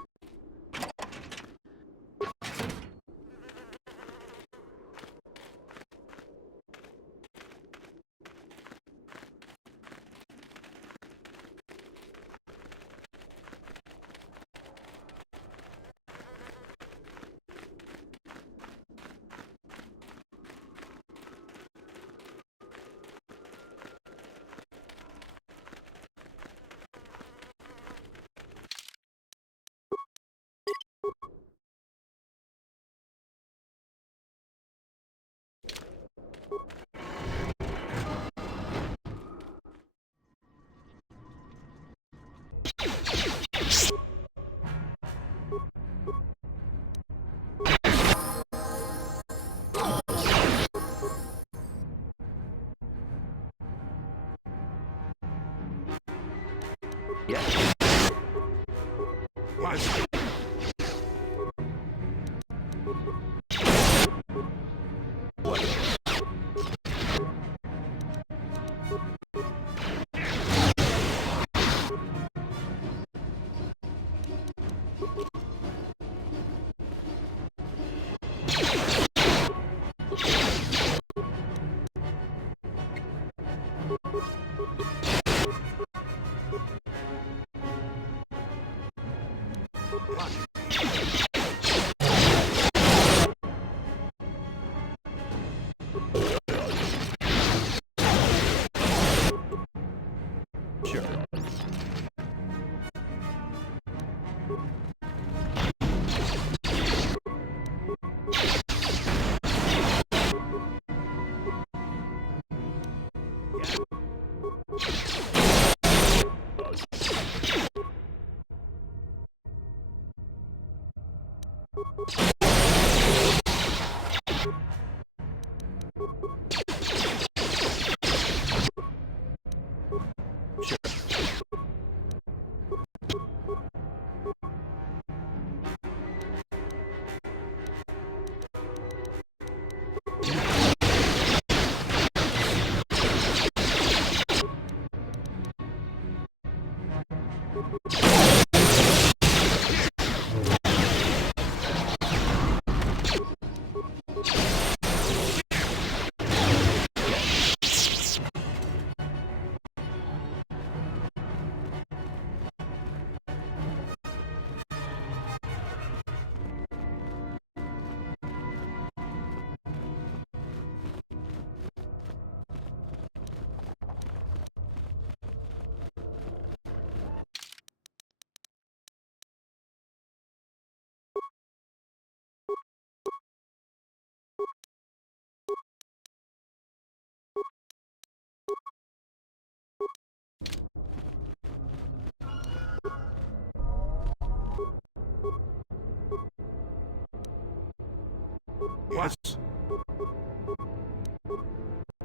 Yes.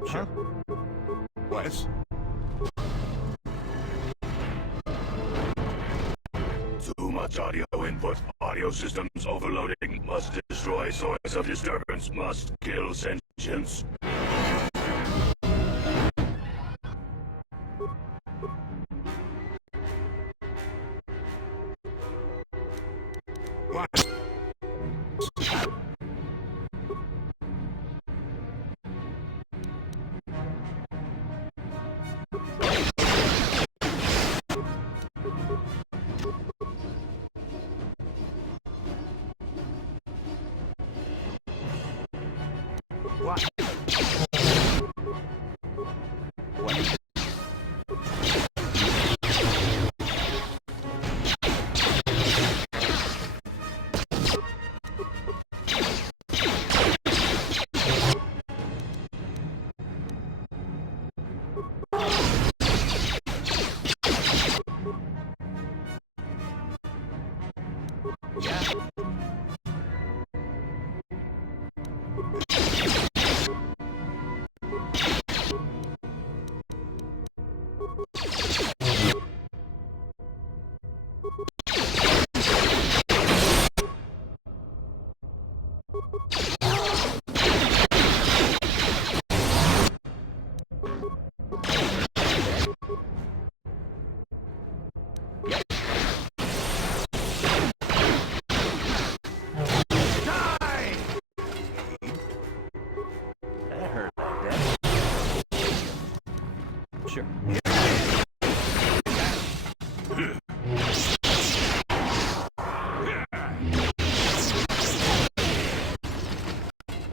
Sure. Yes. Too much audio input. Audio systems overloading. Must destroy source of disturbance. Must kill sentience. What? What? What? That hurt like that. Sure.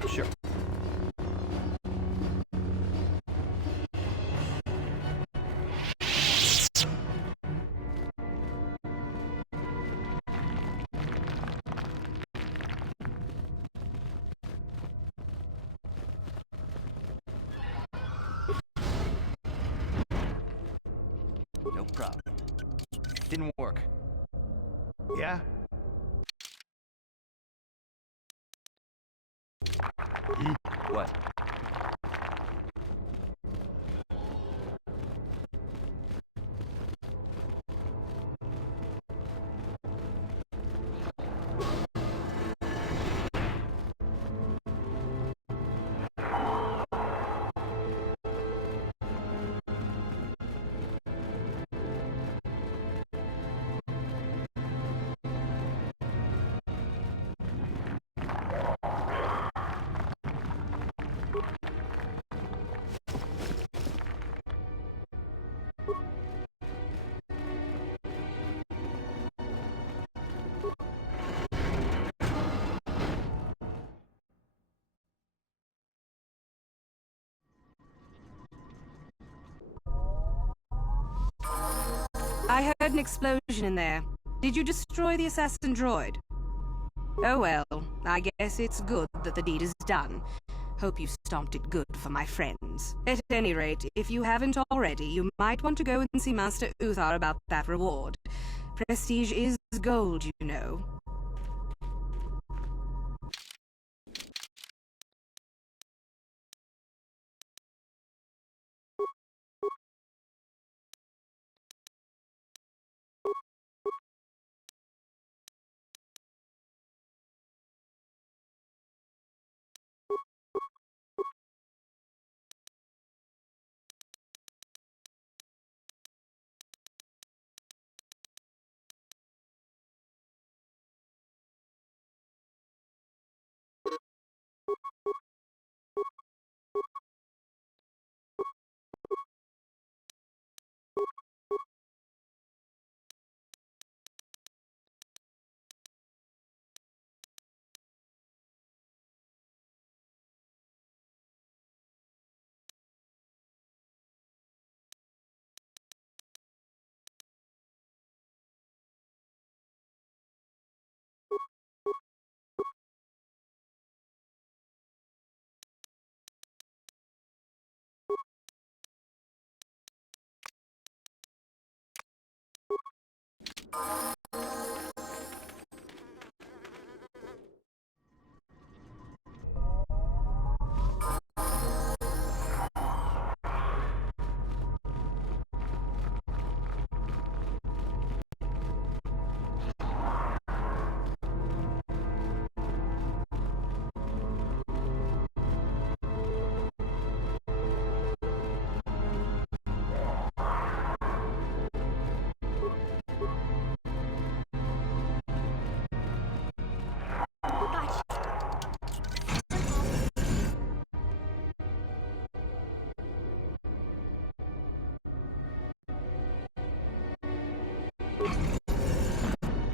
Sure. No problem. Didn't work. Yeah? What? I heard an explosion in there. Did you destroy the assassin droid? Oh well, I guess it's good that the deed is done. Hope you stomped it good for my friends. At any rate, if you haven't already, you might want to go and see Master Uthar about that reward. Prestige is gold, you know.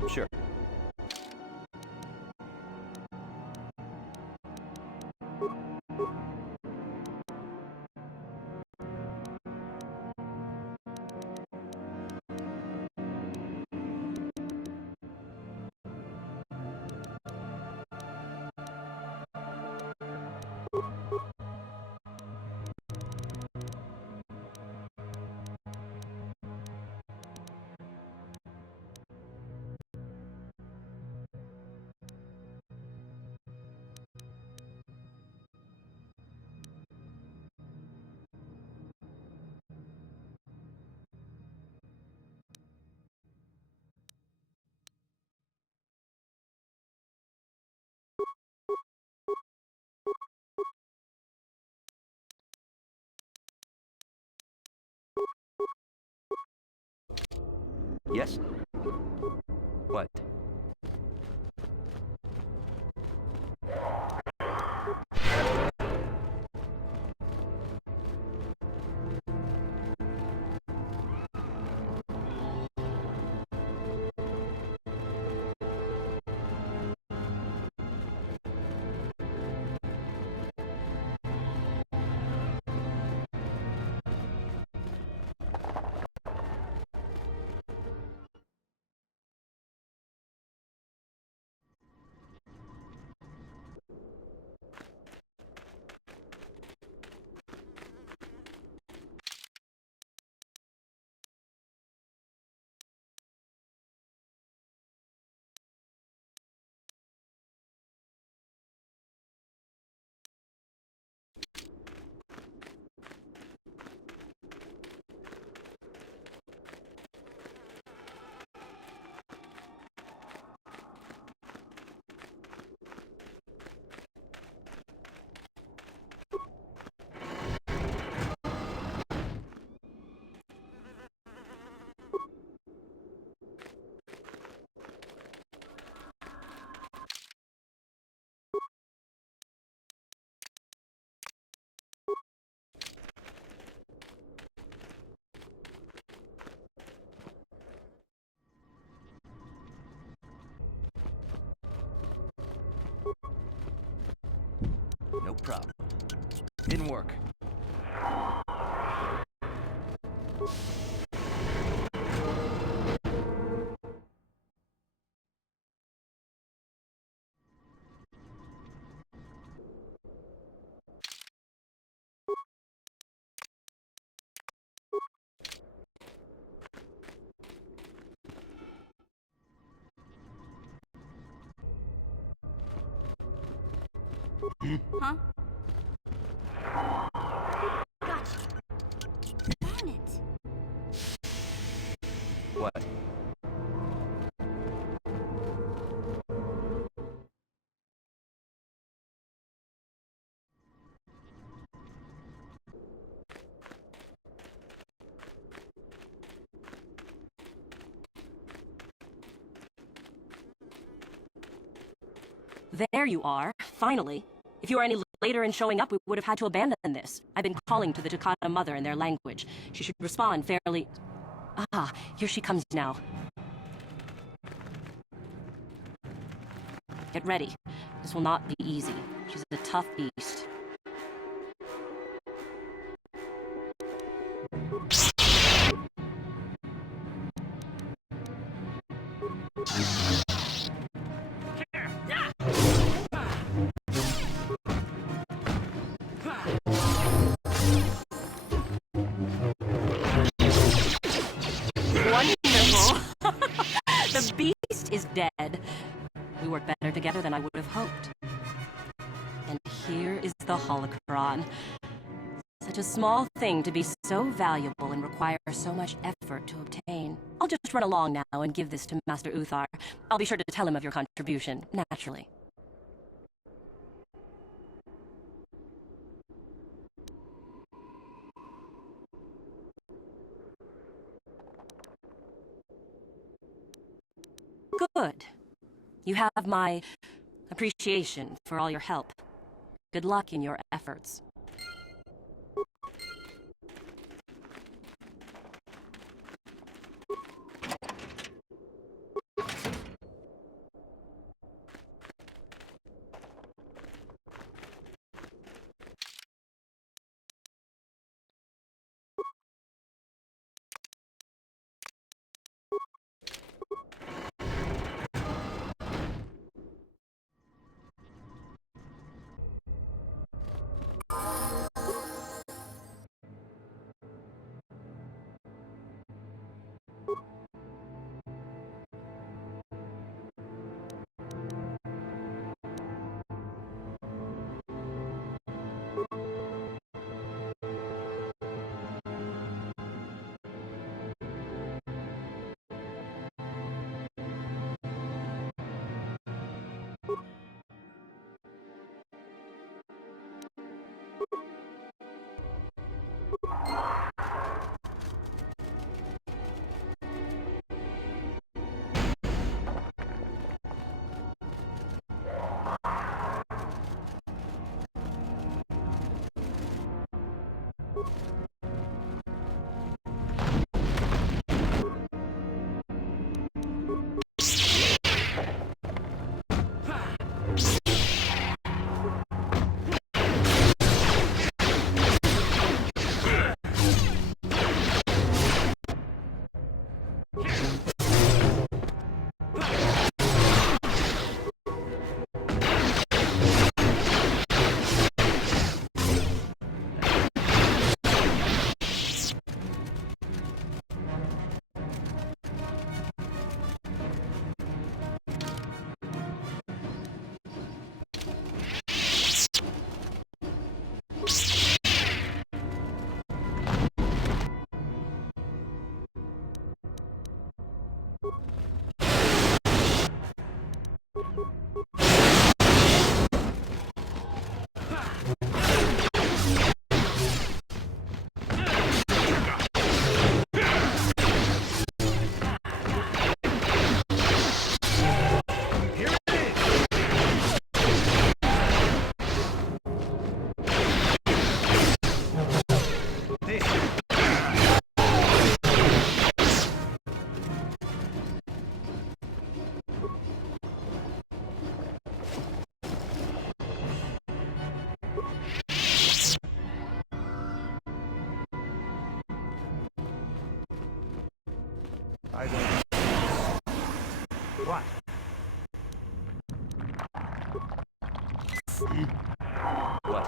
Sure. Yes? What? No problem. Didn't work. Huh? Gotcha. Darn it. What? There you are, finally. If you were any later in showing up, we would have had to abandon this. I've been calling to the Takata mother in their language. She should respond fairly... Ah, here she comes now. Get ready. This will not be easy. She's a tough beast. Wonderful! The beast is dead. We work better together than I would have hoped. And here is the holocron. Such a small thing to be so valuable and require so much effort to obtain. I'll just run along now and give this to Master Uthar. I'll be sure to tell him of your contribution, naturally. Good. You have my appreciation for all your help. Good luck in your efforts. I don't... What? What?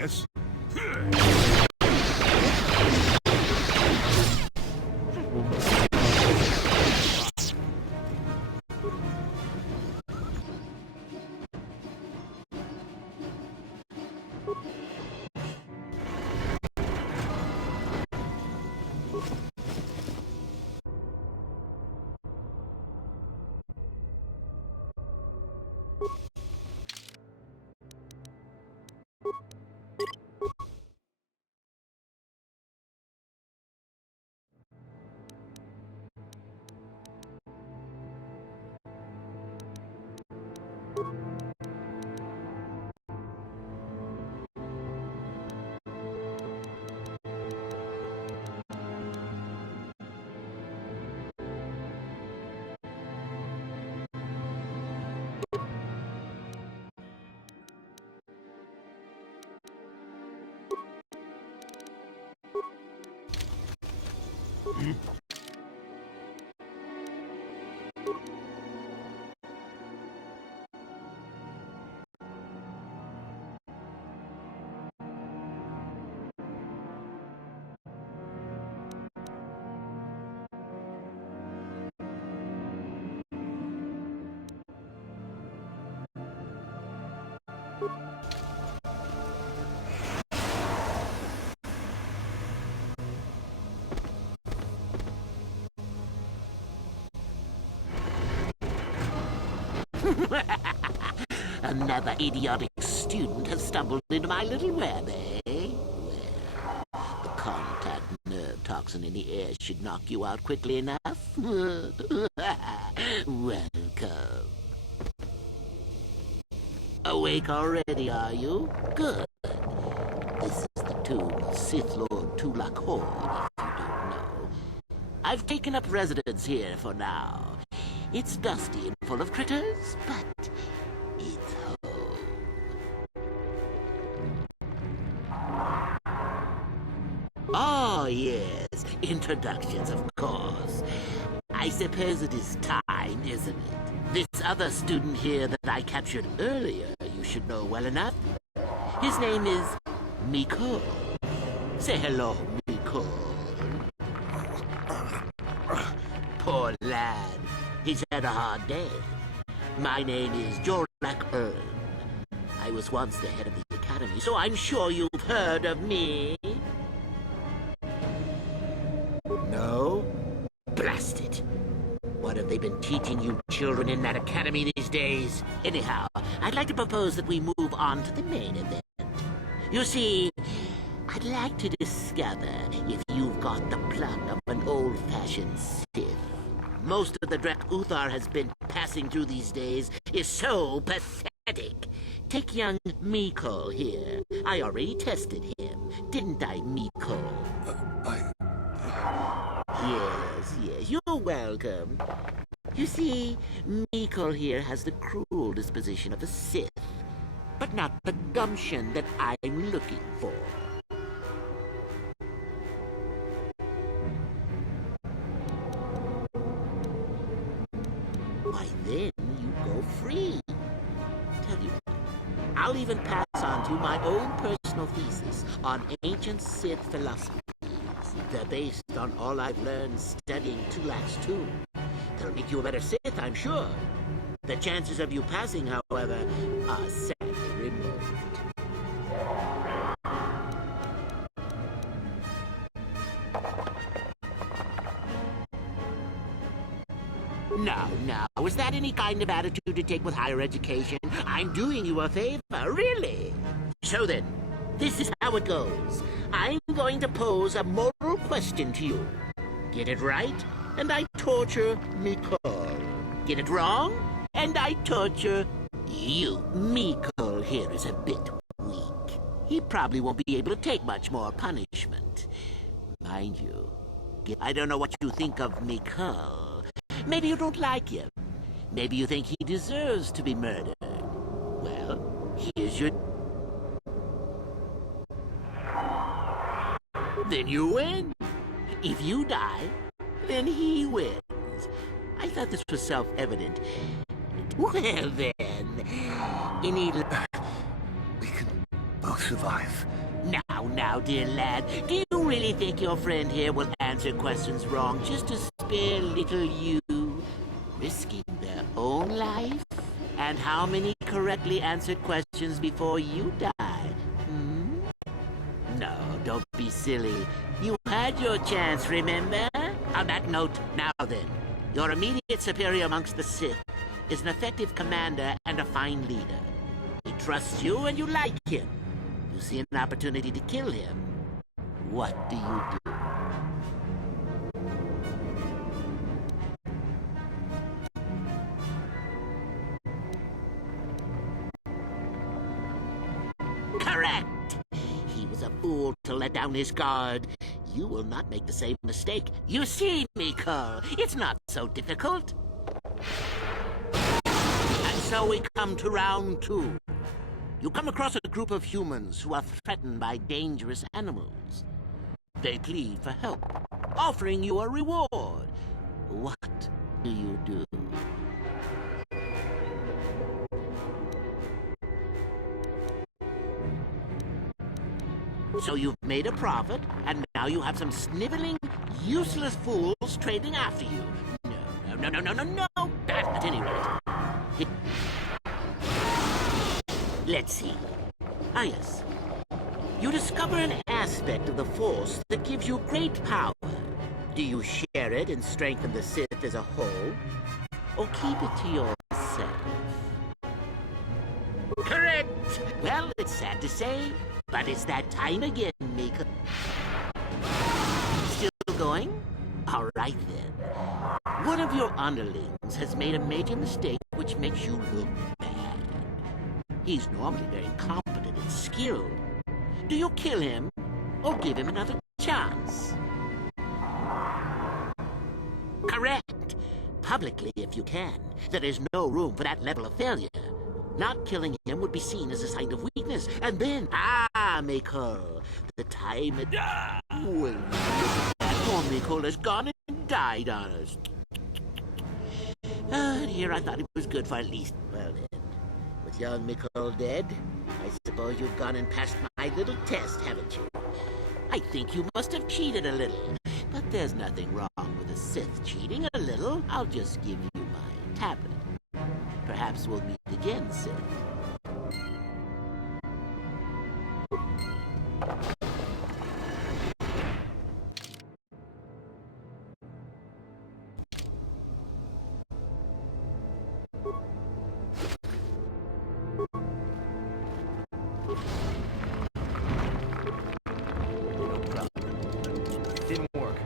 Yes? Another idiotic student has stumbled into my little web, eh? Well, the contact nerve toxin in the air should knock you out quickly enough. Welcome. Awake already, are you? Good. This is the tomb of Sith Lord Tulak Horde, if you don't know. I've taken up residence here for now. It's dusty and full of critters, but it's home. Oh, yes. Introductions, of course. I suppose it is time, isn't it? This other student here that I captured earlier, you should know well enough. His name is Miko. Say hello, Miko. Poor lad. He's had a hard day. My name is Jorak Ern. I was once the head of the academy, so I'm sure you've heard of me. No? Blast it. What have they been teaching you children in that academy these days? Anyhow, I'd like to propose that we move on to the main event. You see, I'd like to discover if you've got the pluck of an old-fashioned Sith. most of the Drek Uthar has been passing through these days is so pathetic. Take young Miko here. I already tested him, didn't I, Miko? Yes, you're welcome. You see, Miko here has the cruel disposition of a Sith, but not the gumption that I'm looking for. Why, then you go free. Tell you what, I'll even pass on to my own personal thesis on ancient Sith philosophies. They're based on all I've learned studying Tulax 2. They'll make you a better Sith, I'm sure. The chances of you passing, however, are sadly remote. Now, is that any kind of attitude to take with higher education? I'm doing you a favor, really. So then, this is how it goes. I'm going to pose a moral question to you. Get it right, and I torture Miko. Get it wrong, and I torture you. Miko here is a bit weak. He probably won't be able to take much more punishment. Mind you, I don't know what you think of Miko. Maybe you don't like him. Maybe you think he deserves to be murdered. Well, here's your... Then you win. If you die, then he wins. I thought this was self-evident. Well then, any... We can both survive. Now, dear lad, do you really think your friend here will answer questions wrong just to spare little you? Risking their own life? And how many correctly answered questions before you die? No, don't be silly. You had your chance, remember? On that note, now then, your immediate superior amongst the Sith is an effective commander and a fine leader. He trusts you and you like him. You see an opportunity to kill him. What do you do? Correct! He was a fool to let down his guard. You will not make the same mistake. You see, Miko, it's not so difficult. And so we come to round 2. You come across a group of humans who are threatened by dangerous animals. They plead for help, offering you a reward. What do you do? So you've made a profit, and now you have some sniveling, useless fools trading after you. No. That at any rate. Let's see. Ah, yes. You discover an aspect of the Force that gives you great power. Do you share it and strengthen the Sith as a whole? Or keep it to yourself? Correct! Well, it's sad to say, but it's that time again, Miko. Still going? All right, then. One of your underlings has made a major mistake which makes you look bad. He's normally very competent and skilled. Do you kill him, or give him another chance? Correct! Publicly, if you can. There is no room for that level of failure. Not killing him would be seen as a sign of weakness, and then... Ah, Miko! The time... Well, poor Miko has gone and died on us. And here I thought it was good for at least... Well, then. With young Miko dead, I suppose you've gone and passed my little test, haven't you? I think you must have cheated a little. But there's nothing wrong with a Sith cheating a little. I'll just give you my tablet. Perhaps we'll meet again, Sith. Didn't work.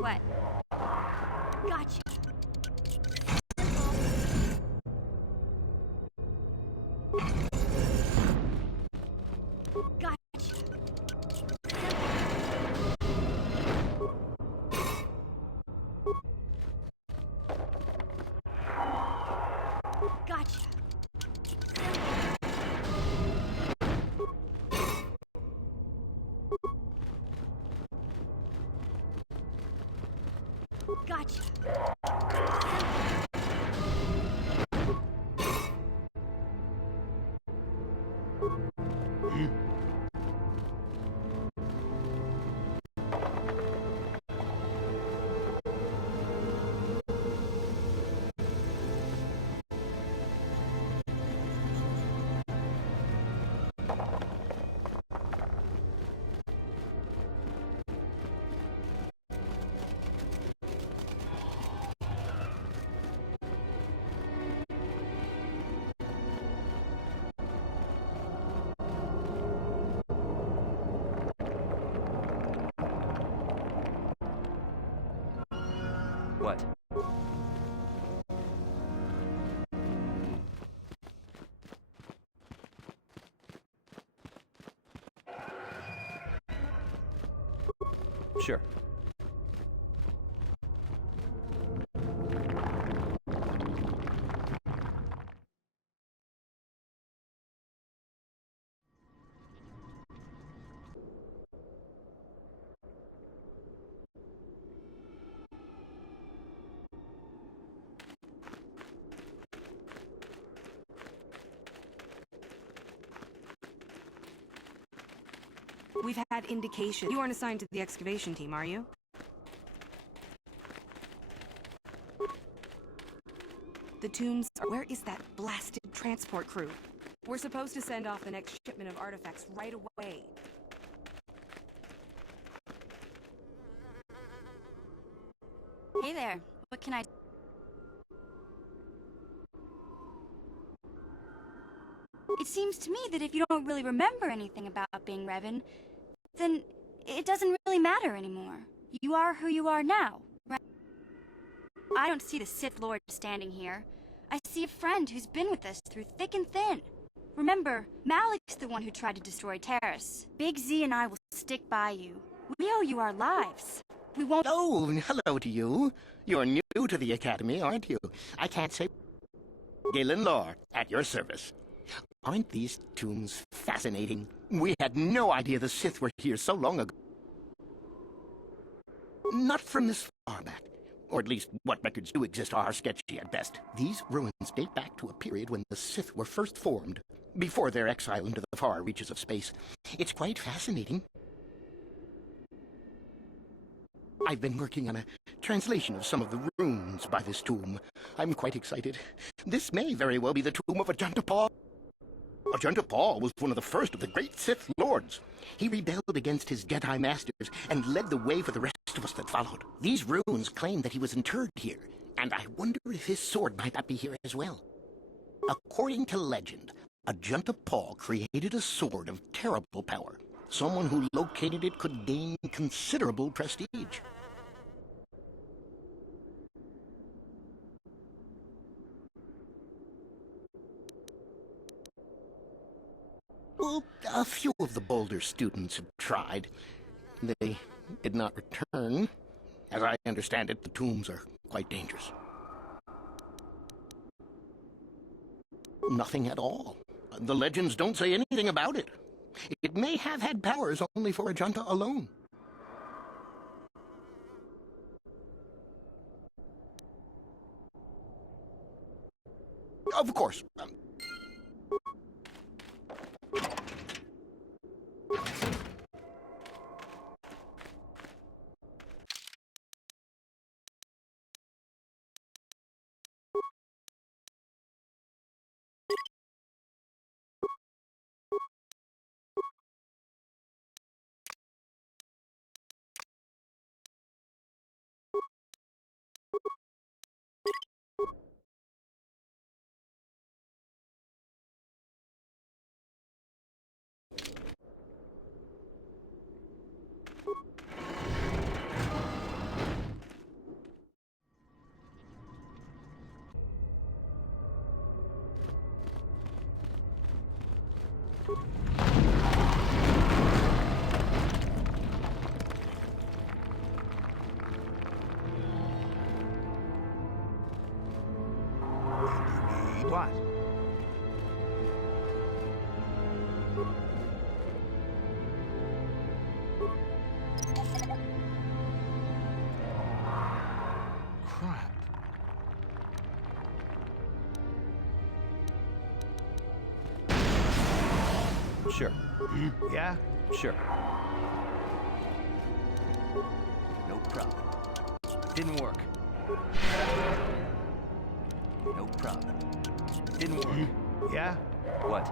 What? Gotcha. Gotcha. Gotcha. Gotcha. What? Sure. We've had indication. You aren't assigned to the excavation team, are you? The tombs are... Where is that blasted transport crew? We're supposed to send off the next shipment of artifacts right away. Hey there. What can I... It seems to me that if you don't really remember anything about being Revan, then it doesn't really matter anymore. You are who you are now, right? I don't see the Sith Lord standing here. I see a friend who's been with us through thick and thin. Remember, Malak's the one who tried to destroy Terrace. Big Z and I will stick by you. We owe you our lives. We won't... Oh, hello to you. You're new to the Academy, aren't you? I can't say... Galen Lore, at your service. Aren't these tombs fascinating? We had no idea the Sith were here so long ago. Not from this far back. Or at least what records do exist are sketchy at best. These ruins date back to a period when the Sith were first formed, before their exile into the far reaches of space. It's quite fascinating. I've been working on a translation of some of the runes by this tomb. I'm quite excited. This may very well be the tomb of Ajanta Paul. Ajanta Paul was one of the first of the great Sith Lords. He rebelled against his Jedi Masters and led the way for the rest of us that followed. These runes claim that he was interred here, and I wonder if his sword might not be here as well. According to legend, Ajanta Paul created a sword of terrible power. Someone who located it could gain considerable prestige. Well, a few of the bolder students have tried. They did not return. As I understand it, the tombs are quite dangerous. Nothing at all. The legends don't say anything about it. It may have had powers only for Ajanta alone. Of course. What? Crap. Sure. Yeah? Sure. No problem. Didn't work. No problem. Didn't work. Yeah? What?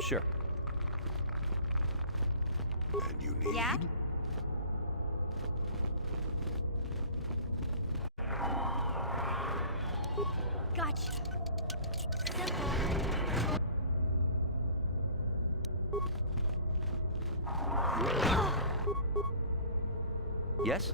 Sure. And you need... Yeah? Gotcha. Simple. Yes?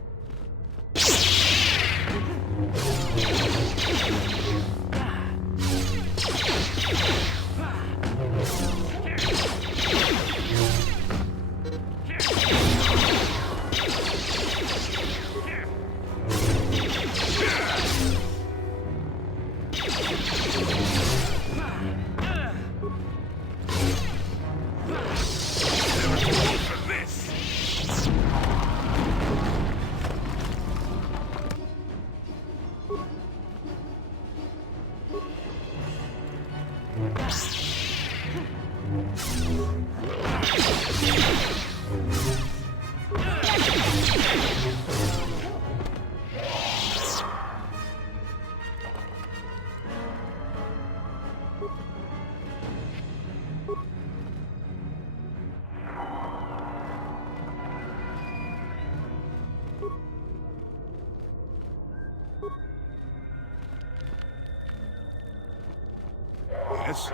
Yes?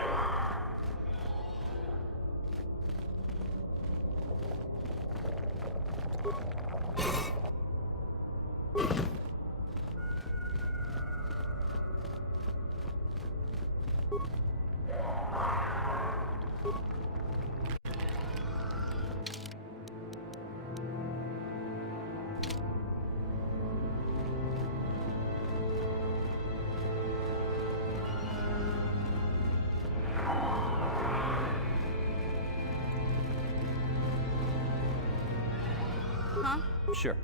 Huh? Sure.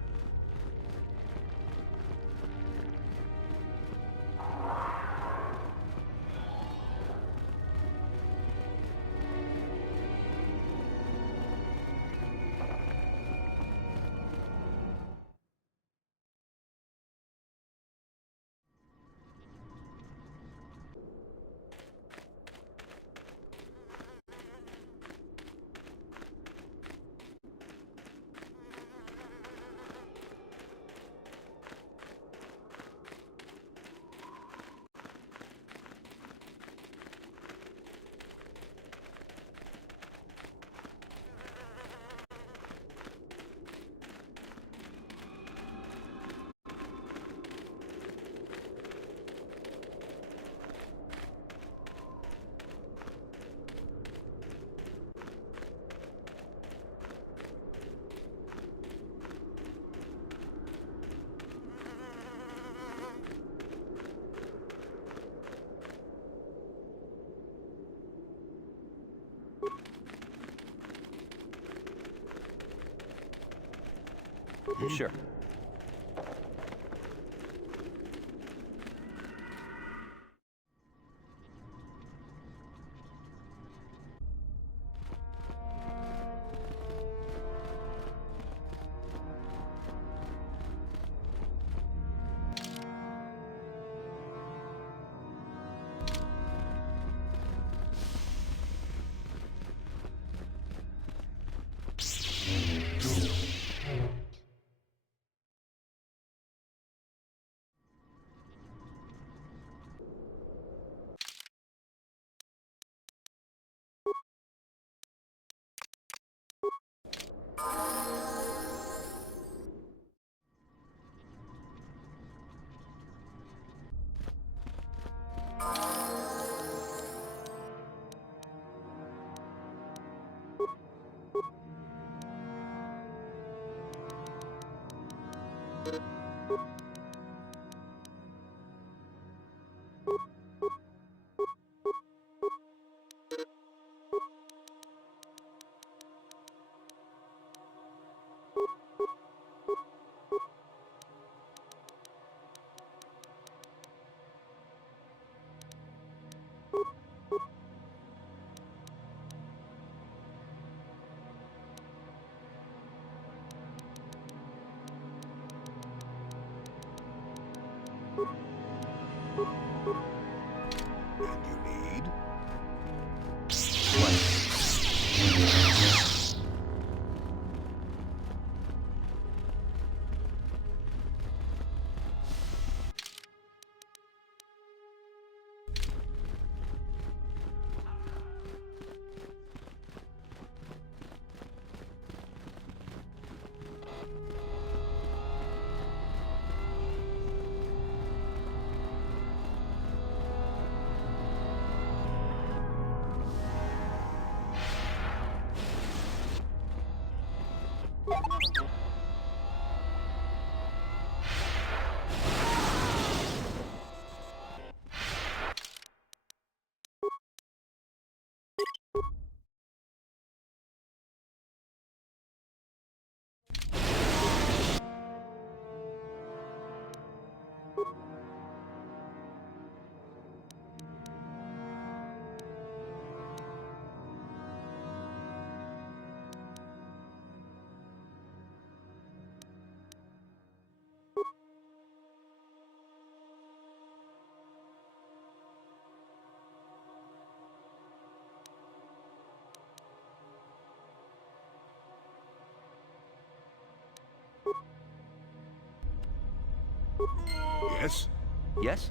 Sure. And you need? Yes? Yes?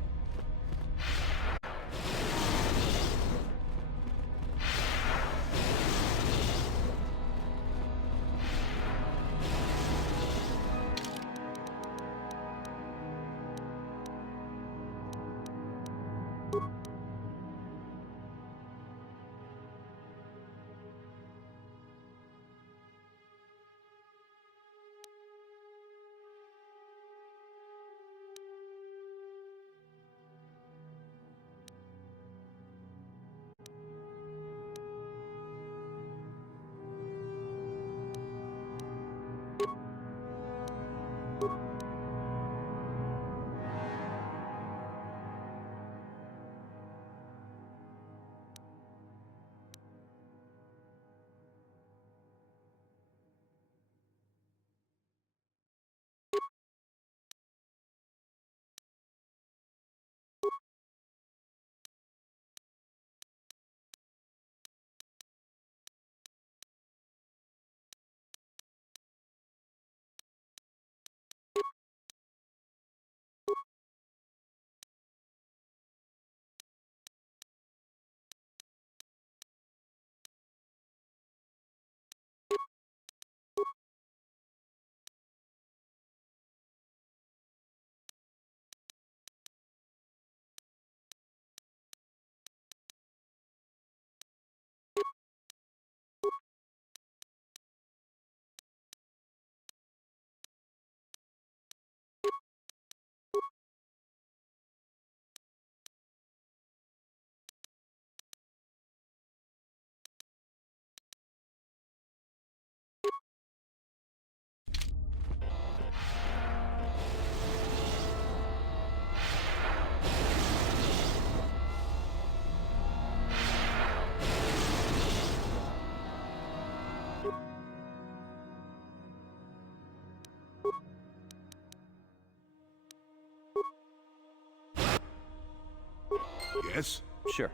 Yes? Sure.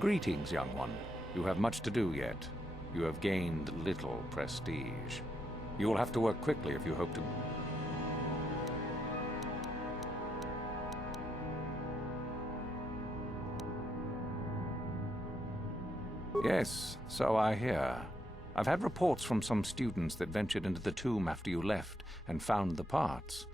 Greetings, young one. You have much to do yet. You have gained little prestige. You will have to work quickly if you hope to... Yes, so I hear. I've had reports from some students that ventured into the tomb after you left and found the parts.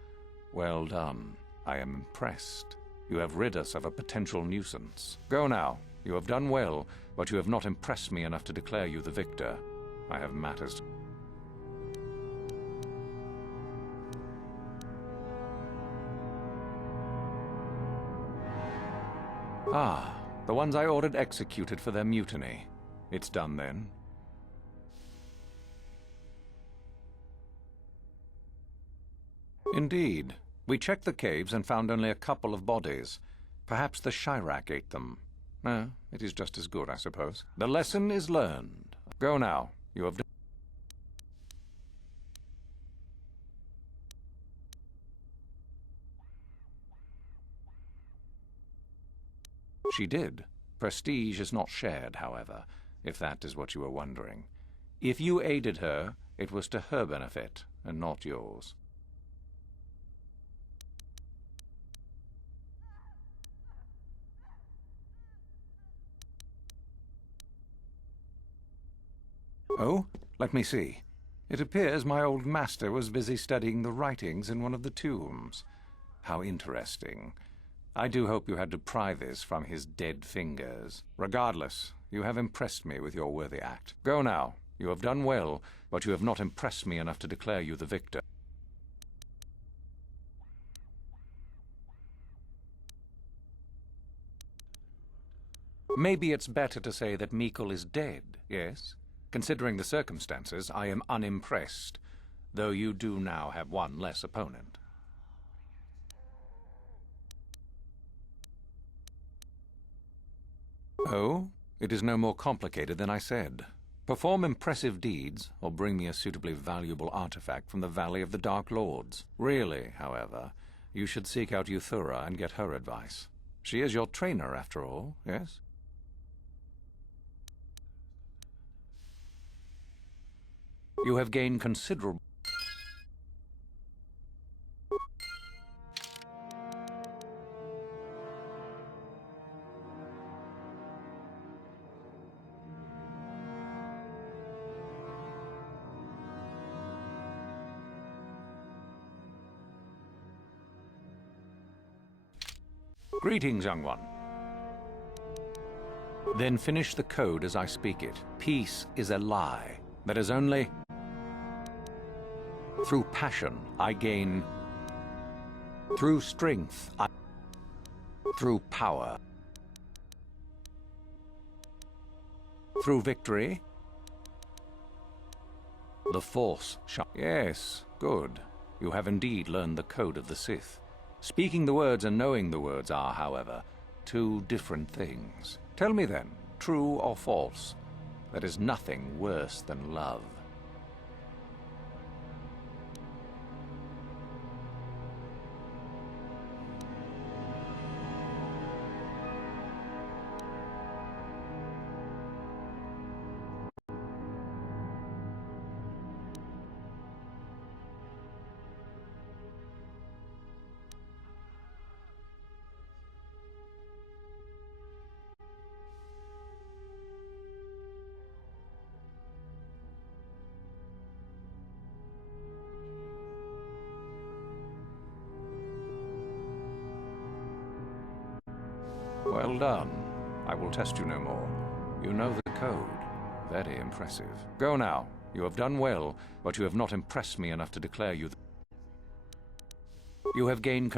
Well done. I am impressed. You have rid us of a potential nuisance. Go now. You have done well, but you have not impressed me enough to declare you the victor. I have matters to... Ah, the ones I ordered executed for their mutiny. It's done then. Indeed. We checked the caves and found only a couple of bodies. Perhaps the Shirak ate them. It is just as good, I suppose. The lesson is learned. Go now. You have done... She did. Prestige is not shared, however, if that is what you were wondering. If you aided her, it was to her benefit, and not yours. Oh, let me see. It appears my old master was busy studying the writings in one of the tombs. How interesting. I do hope you had to pry this from his dead fingers. Regardless, you have impressed me with your worthy act. Go now. You have done well, but you have not impressed me enough to declare you the victor. Maybe it's better to say that Mikkel is dead, yes? Considering the circumstances, I am unimpressed, though you do now have one less opponent. Oh, it is no more complicated than I said. Perform impressive deeds, or bring me a suitably valuable artifact from the Valley of the Dark Lords. Really, however, you should seek out Euthura and get her advice. She is your trainer, after all, yes? You have gained considerable... Greetings, young one. Then finish the code as I speak it. Peace is a lie. That is only... Through passion, I gain... Through strength, I... Through power. Through victory, the Force shall... Yes, good. You have indeed learned the code of the Sith. Speaking the words and knowing the words are, however, two different things. Tell me then, true or false, there is nothing worse than love. Well done. I will test you no more. You know the code. Very impressive. Go now. You have done well, but you have not impressed me enough to declare you... You have gained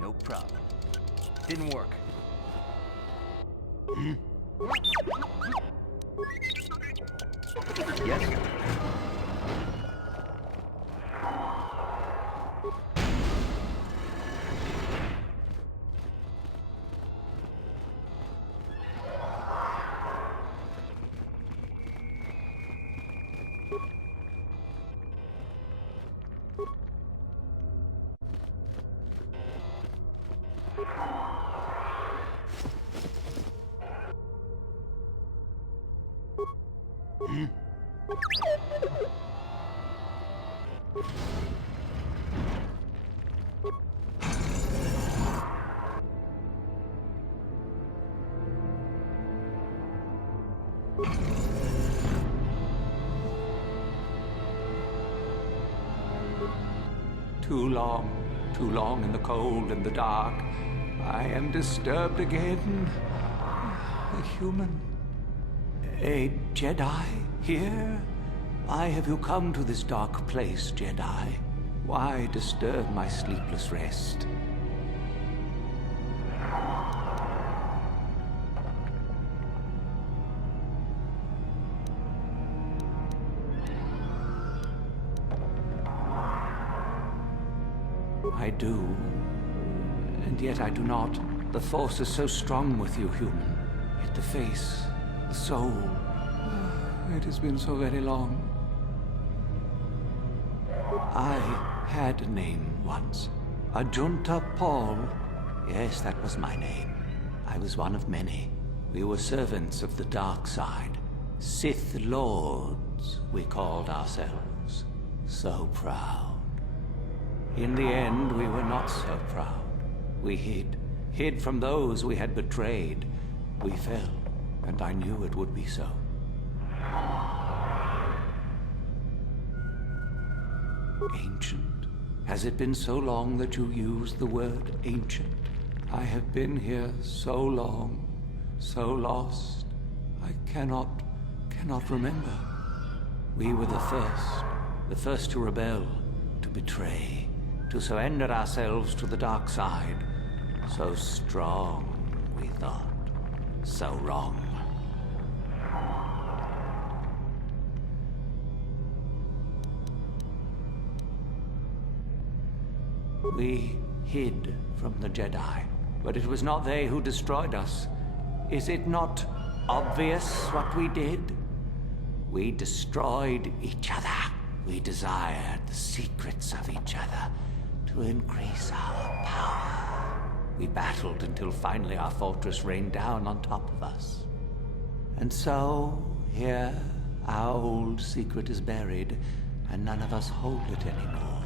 No problem. Didn't work. Yes? Too long in the cold and the dark. I am disturbed again. A human. A Jedi here? Why have you come to this dark place, Jedi? Why disturb my sleepless rest? I do, and yet I do not. The Force is so strong with you, human. Yet the face, the soul... It has been so very long. I had a name once. Ajunta Paul. Yes, that was my name. I was one of many. We were servants of the dark side. Sith Lords, we called ourselves. So proud. In the end, we were not so proud. We hid from those we had betrayed. We fell, and I knew it would be so. Ancient. Has it been so long that you used the word ancient? I have been here so long, so lost. I cannot remember. We were the first to rebel, to betray, to surrender ourselves to the dark side. So strong, we thought. So wrong. We hid from the Jedi, but it was not they who destroyed us. Is it not obvious what we did? We destroyed each other. We desired the secrets of each other to increase our power. We battled until finally our fortress rained down on top of us. And so, here, our old secret is buried, and none of us hold it anymore.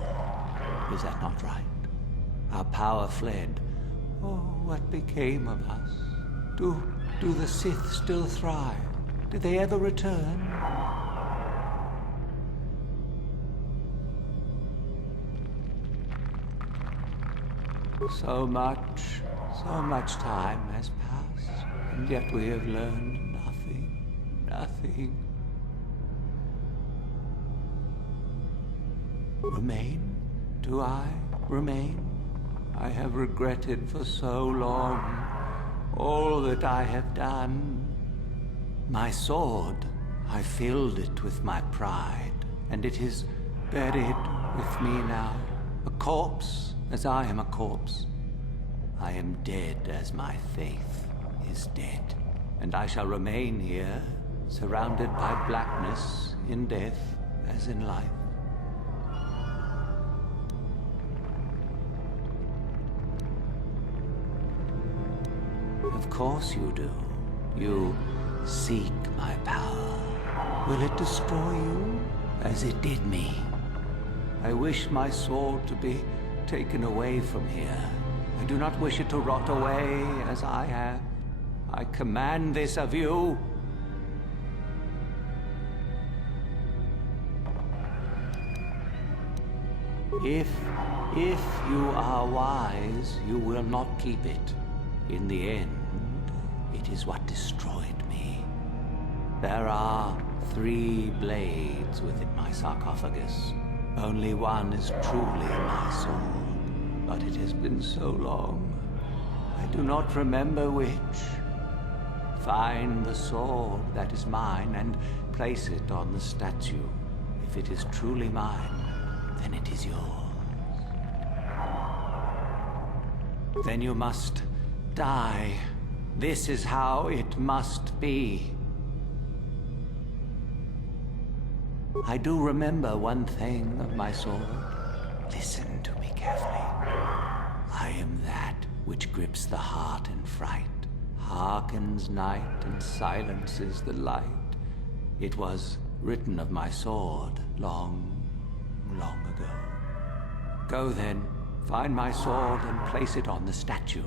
Is that not right? Our power fled. Oh, what became of us? Do the Sith still thrive? Did they ever return? So much time has passed, and yet we have learned nothing. Remain? Do I remain? I have regretted for so long all that I have done. My sword, I filled it with my pride, and it is buried with me now. A corpse, as I am a corpse. I am dead as my faith is dead, and I shall remain here, surrounded by blackness in death as in life. Of course you do. You seek my power. Will it destroy you as it did me? I wish my sword to be taken away from here. I do not wish it to rot away as I have. I command this of you. If you are wise, you will not keep it. In the end, it is what destroyed me. There are 3 blades within my sarcophagus. Only one is truly my soul. But it has been so long. I do not remember which. Find the sword that is mine and place it on the statue. If it is truly mine, then it is yours. Then you must die. This is how it must be. I do remember one thing of my sword. Listen to me carefully. I am that which grips the heart in fright, hearkens night and silences the light. It was written of my sword long, long ago. Go then, find my sword and place it on the statue.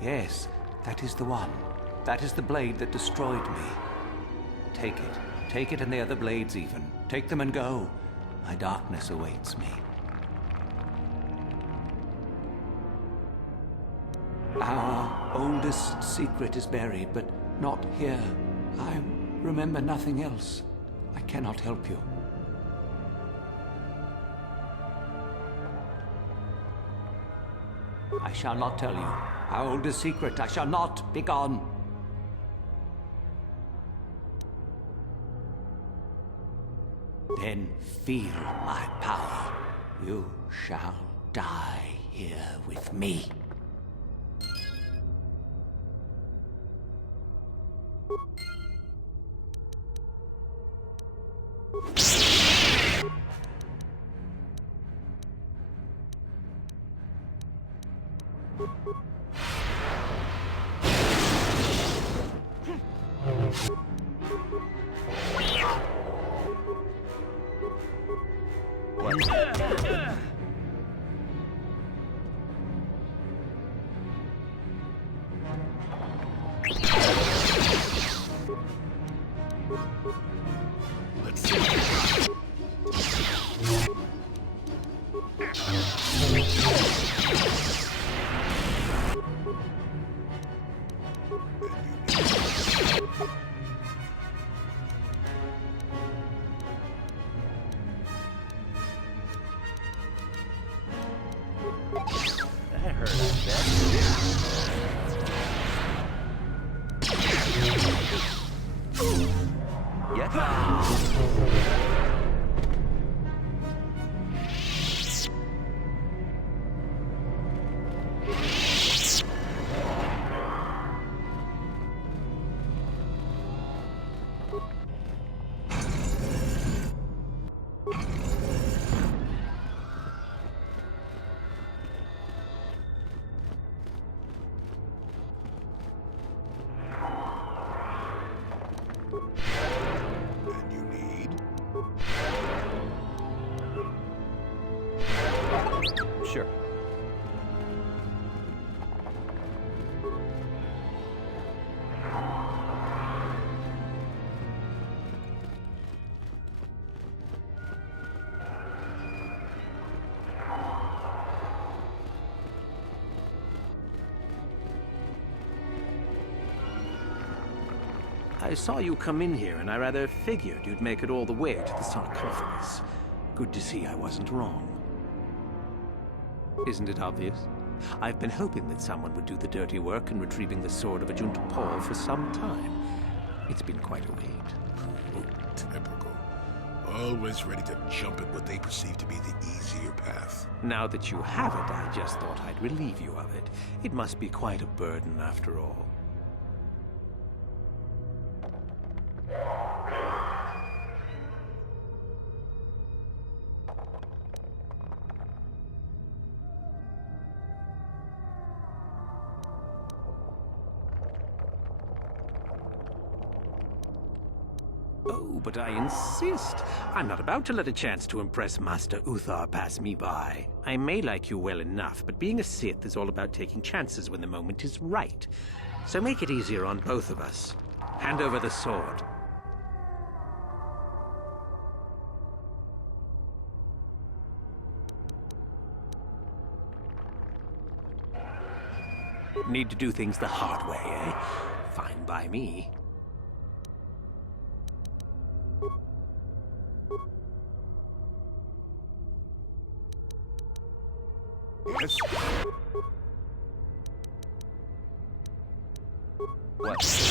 Yes, that is the one. That is the blade that destroyed me. Take it. Take it and the other blades even. Take them and go. My darkness awaits me. Our oldest secret is buried, but not here. I remember nothing else. I cannot help you. I shall not tell you. Our oldest secret, I shall not. Be gone. Then feel my power. You shall die here with me. Sure. I saw you come in here, and I rather figured you'd make it all the way to the sarcophagus. Good to see I wasn't wrong. Isn't it obvious? I've been hoping that someone would do the dirty work in retrieving the sword of Ajunta Paul for some time. It's been quite a wait. Typical. Always ready to jump at what they perceive to be the easier path. Now that you have it, I just thought I'd relieve you of it. It must be quite a burden after all. Oh, but I insist. I'm not about to let a chance to impress Master Uthar pass me by. I may like you well enough, but being a Sith is all about taking chances when the moment is right. So make it easier on both of us. Hand over the sword. Need to do things the hard way, eh? Fine by me. Yes. What?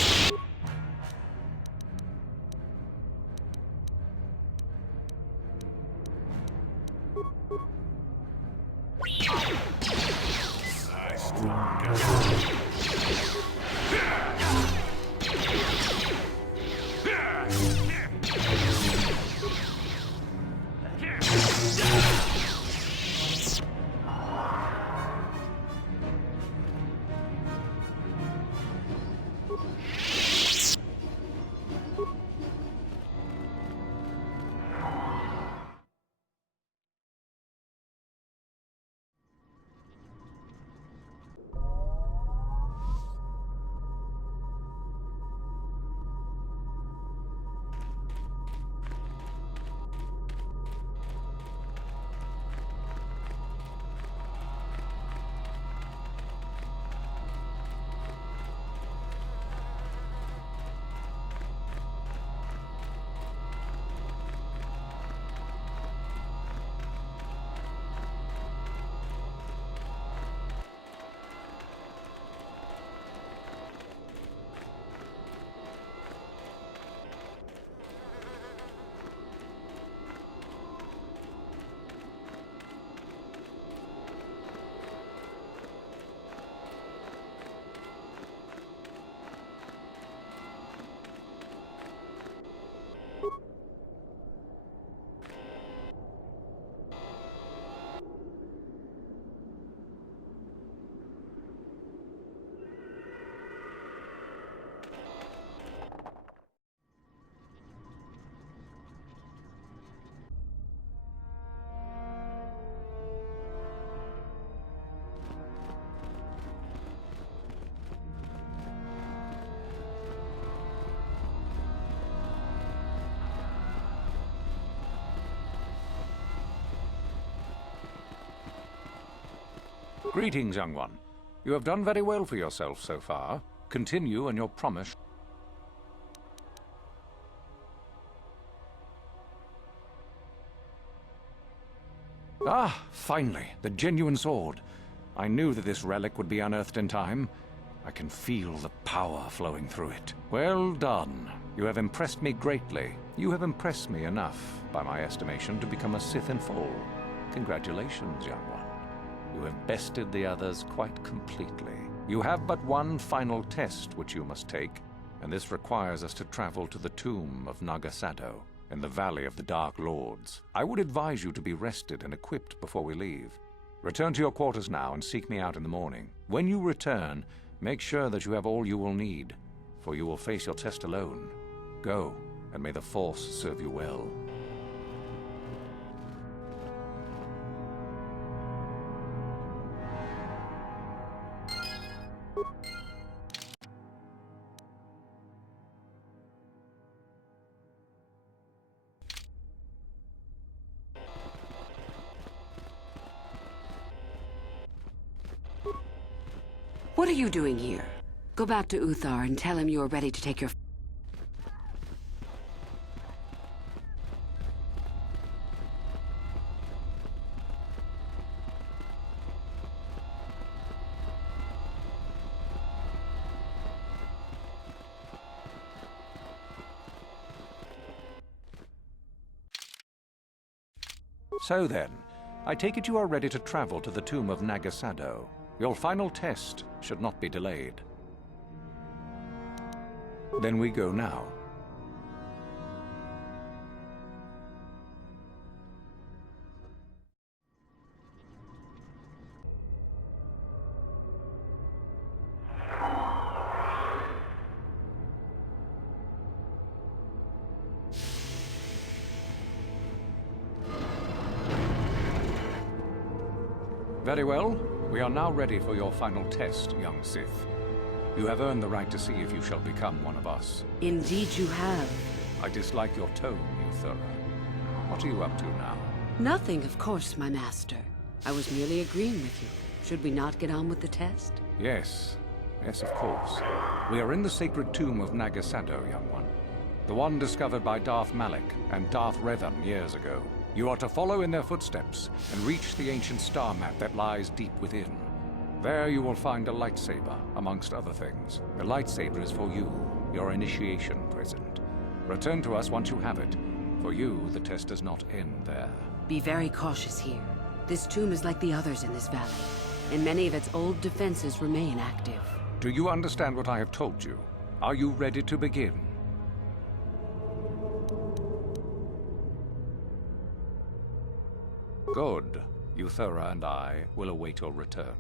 Greetings, young one. You have done very well for yourself so far. Continue on your promise. Ah, finally, the genuine sword. I knew that this relic would be unearthed in time. I can feel the power flowing through it. Well done. You have impressed me greatly. You have impressed me enough, by my estimation, to become a Sith in full. Congratulations, young one. You have bested the others quite completely. You have but one final test which you must take, and this requires us to travel to the tomb of Naga Sadow in the Valley of the Dark Lords. I would advise you to be rested and equipped before we leave. Return to your quarters now and seek me out in the morning. When you return, make sure that you have all you will need, for you will face your test alone. Go, and may the Force serve you well. What are you doing here? Go back to Uthar and tell him you are ready to take your... So then, I take it you are ready to travel to the tomb of Naga Sadow. Your final test should not be delayed. Then we go now. Very well. We are now ready for your final test, young Sith. You have earned the right to see if you shall become one of us. Indeed you have. I dislike your tone, Uthara. What are you up to now? Nothing, of course, my master. I was merely agreeing with you. Should we not get on with the test? Yes. Yes, of course. We are in the sacred tomb of Naga Sadow, young one. The one discovered by Darth Malak and Darth Revan years ago. You are to follow in their footsteps and reach the ancient star map that lies deep within. There you will find a lightsaber, amongst other things. The lightsaber is for you, your initiation present. Return to us once you have it. For you, the test does not end there. Be very cautious here. This tomb is like the others in this valley, and many of its old defenses remain active. Do you understand what I have told you? Are you ready to begin? Good. Uthara and I will await your return.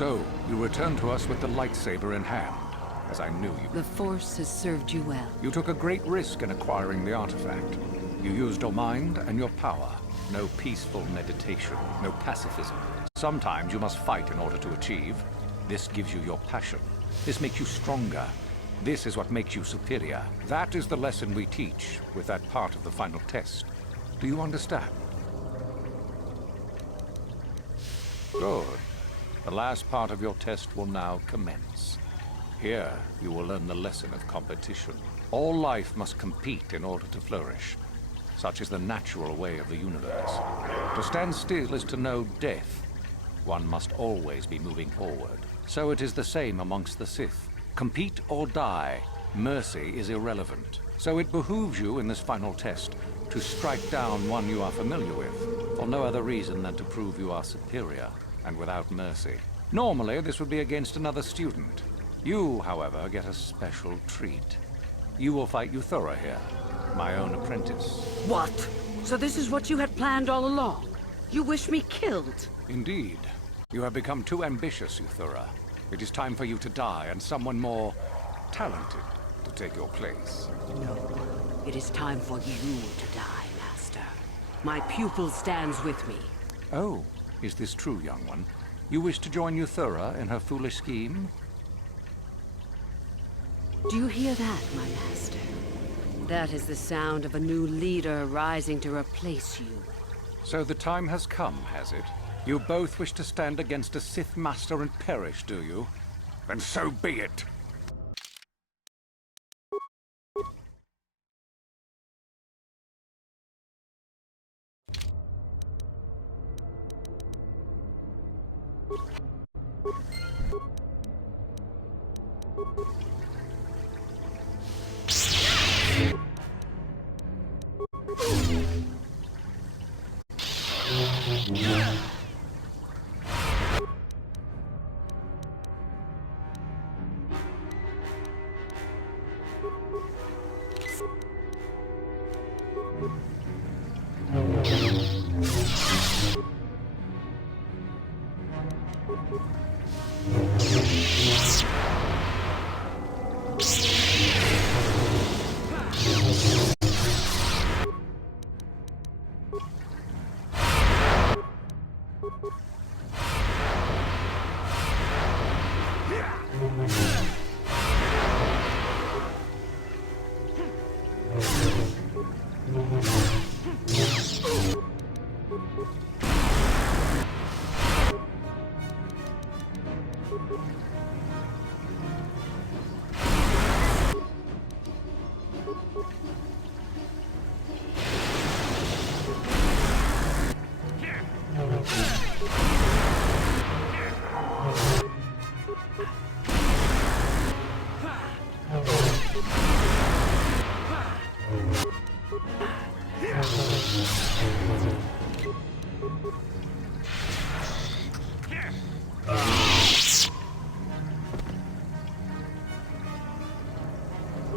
So, you return to us with the lightsaber in hand, as I knew you. The Force has served you well. You took a great risk in acquiring the artifact. You used your mind and your power. No peaceful meditation, no pacifism. Sometimes you must fight in order to achieve. This gives you your passion. This makes you stronger. This is what makes you superior. That is the lesson we teach with that part of the final test. Do you understand? Good. The last part of your test will now commence. Here, you will learn the lesson of competition. All life must compete in order to flourish. Such is the natural way of the universe. To stand still is to know death. One must always be moving forward. So it is the same amongst the Sith. Compete or die. Mercy is irrelevant. So it behooves you in this final test to strike down one you are familiar with, for no other reason than to prove you are superior and without mercy. Normally, this would be against another student. You, however, get a special treat. You will fight Euthura here, my own apprentice. What? So this is what you had planned all along? You wish me killed? Indeed. You have become too ambitious, Euthura. It is time for you to die, and someone more talented to take your place. No. It is time for you to die, Master. My pupil stands with me. Oh, is this true, young one? You wish to join Euthura in her foolish scheme? Do you hear that, my master? That is the sound of a new leader rising to replace you. So the time has come, has it? You both wish to stand against a Sith Master and perish, do you? Then so be it!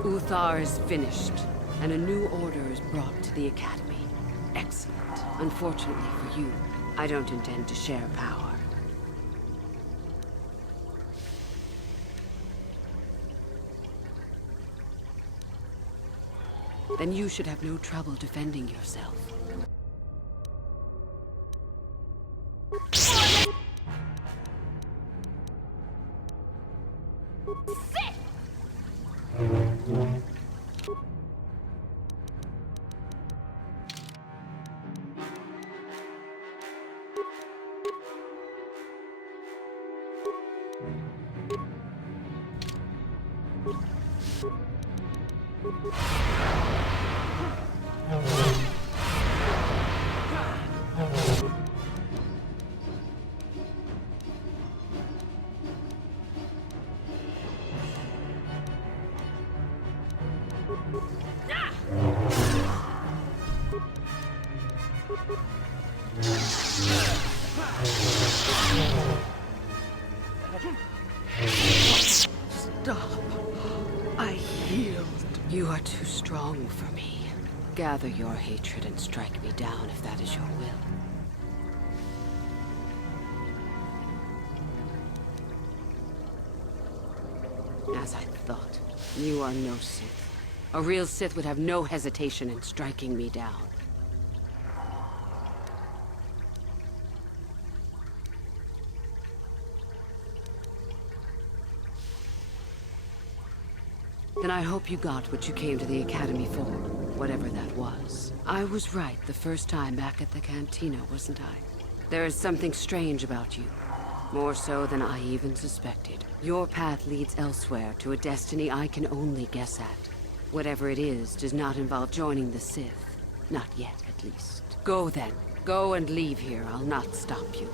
Uthar is finished, and a new order is brought to the Academy. Excellent. Unfortunately for you, I don't intend to share power. Then you should have no trouble defending yourself. Stop. I yield. You are too strong for me. Gather your hatred and strike me down if that is your will. As I thought, you are no Sith. A real Sith would have no hesitation in striking me down. Then I hope you got what you came to the Academy for, whatever that was. I was right the first time back at the cantina, wasn't I? There is something strange about you. More so than I even suspected. Your path leads elsewhere to a destiny I can only guess at. Whatever it is does not involve joining the Sith. Not yet, at least. Go then. Go and leave here. I'll not stop you.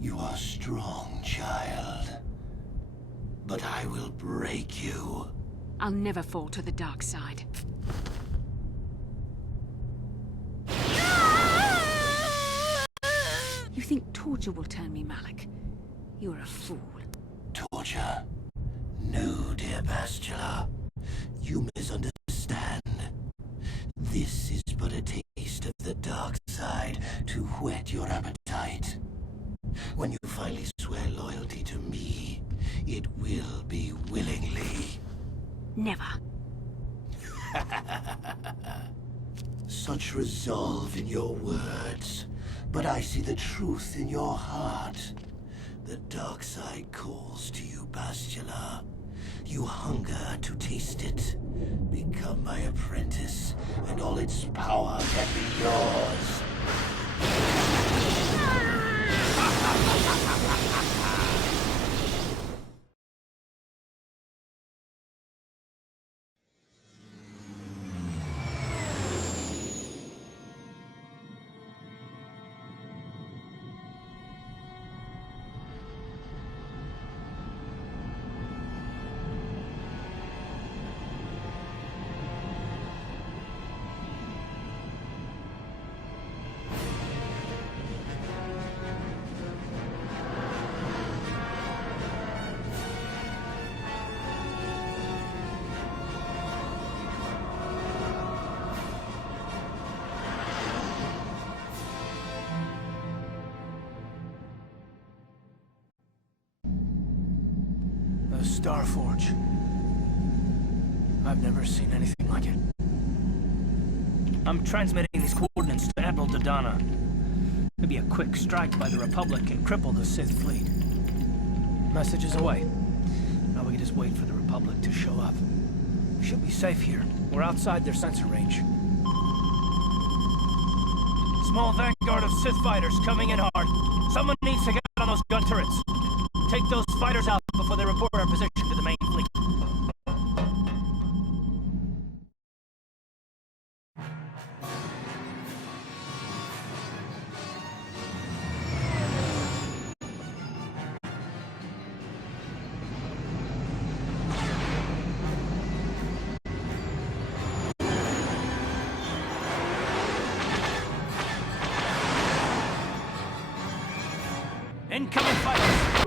You are strong, child. But I will break you. I'll never fall to the dark side. You think torture will turn me, Malak? You're a fool. Torture? No, dear Bastila. You misunderstand. This is but a taste of the dark side to whet your appetite. When you finally swear loyalty to me, it will be willingly. Never. Such resolve in your words, but I see the truth in your heart. The dark side calls to you, Bastila. You hunger to taste it. Become my apprentice, and all its power can be yours. Starforge. I've never seen anything like it. I'm transmitting these coordinates to Admiral Dodonna. Maybe a quick strike by the Republic can cripple the Sith fleet. Message is away. Now we can just wait for the Republic to show up. We should be safe here. We're outside their sensor range. Small vanguard of Sith fighters coming in hard. Someone needs to get on those gun turrets. Take those fighters out before they report our position to the main fleet. Incoming fighters!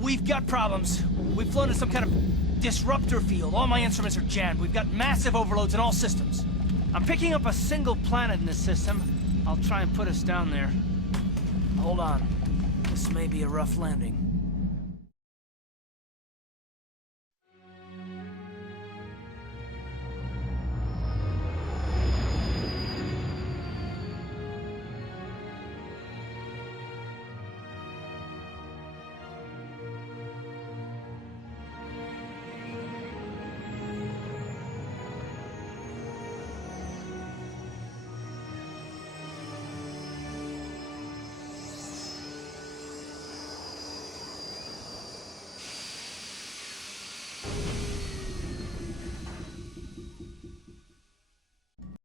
We've got problems. We've flown to some kind of disruptor field. All my instruments are jammed. We've got massive overloads in all systems. I'm picking up a single planet in this system. I'll try and put us down there. Hold on. This may be a rough landing.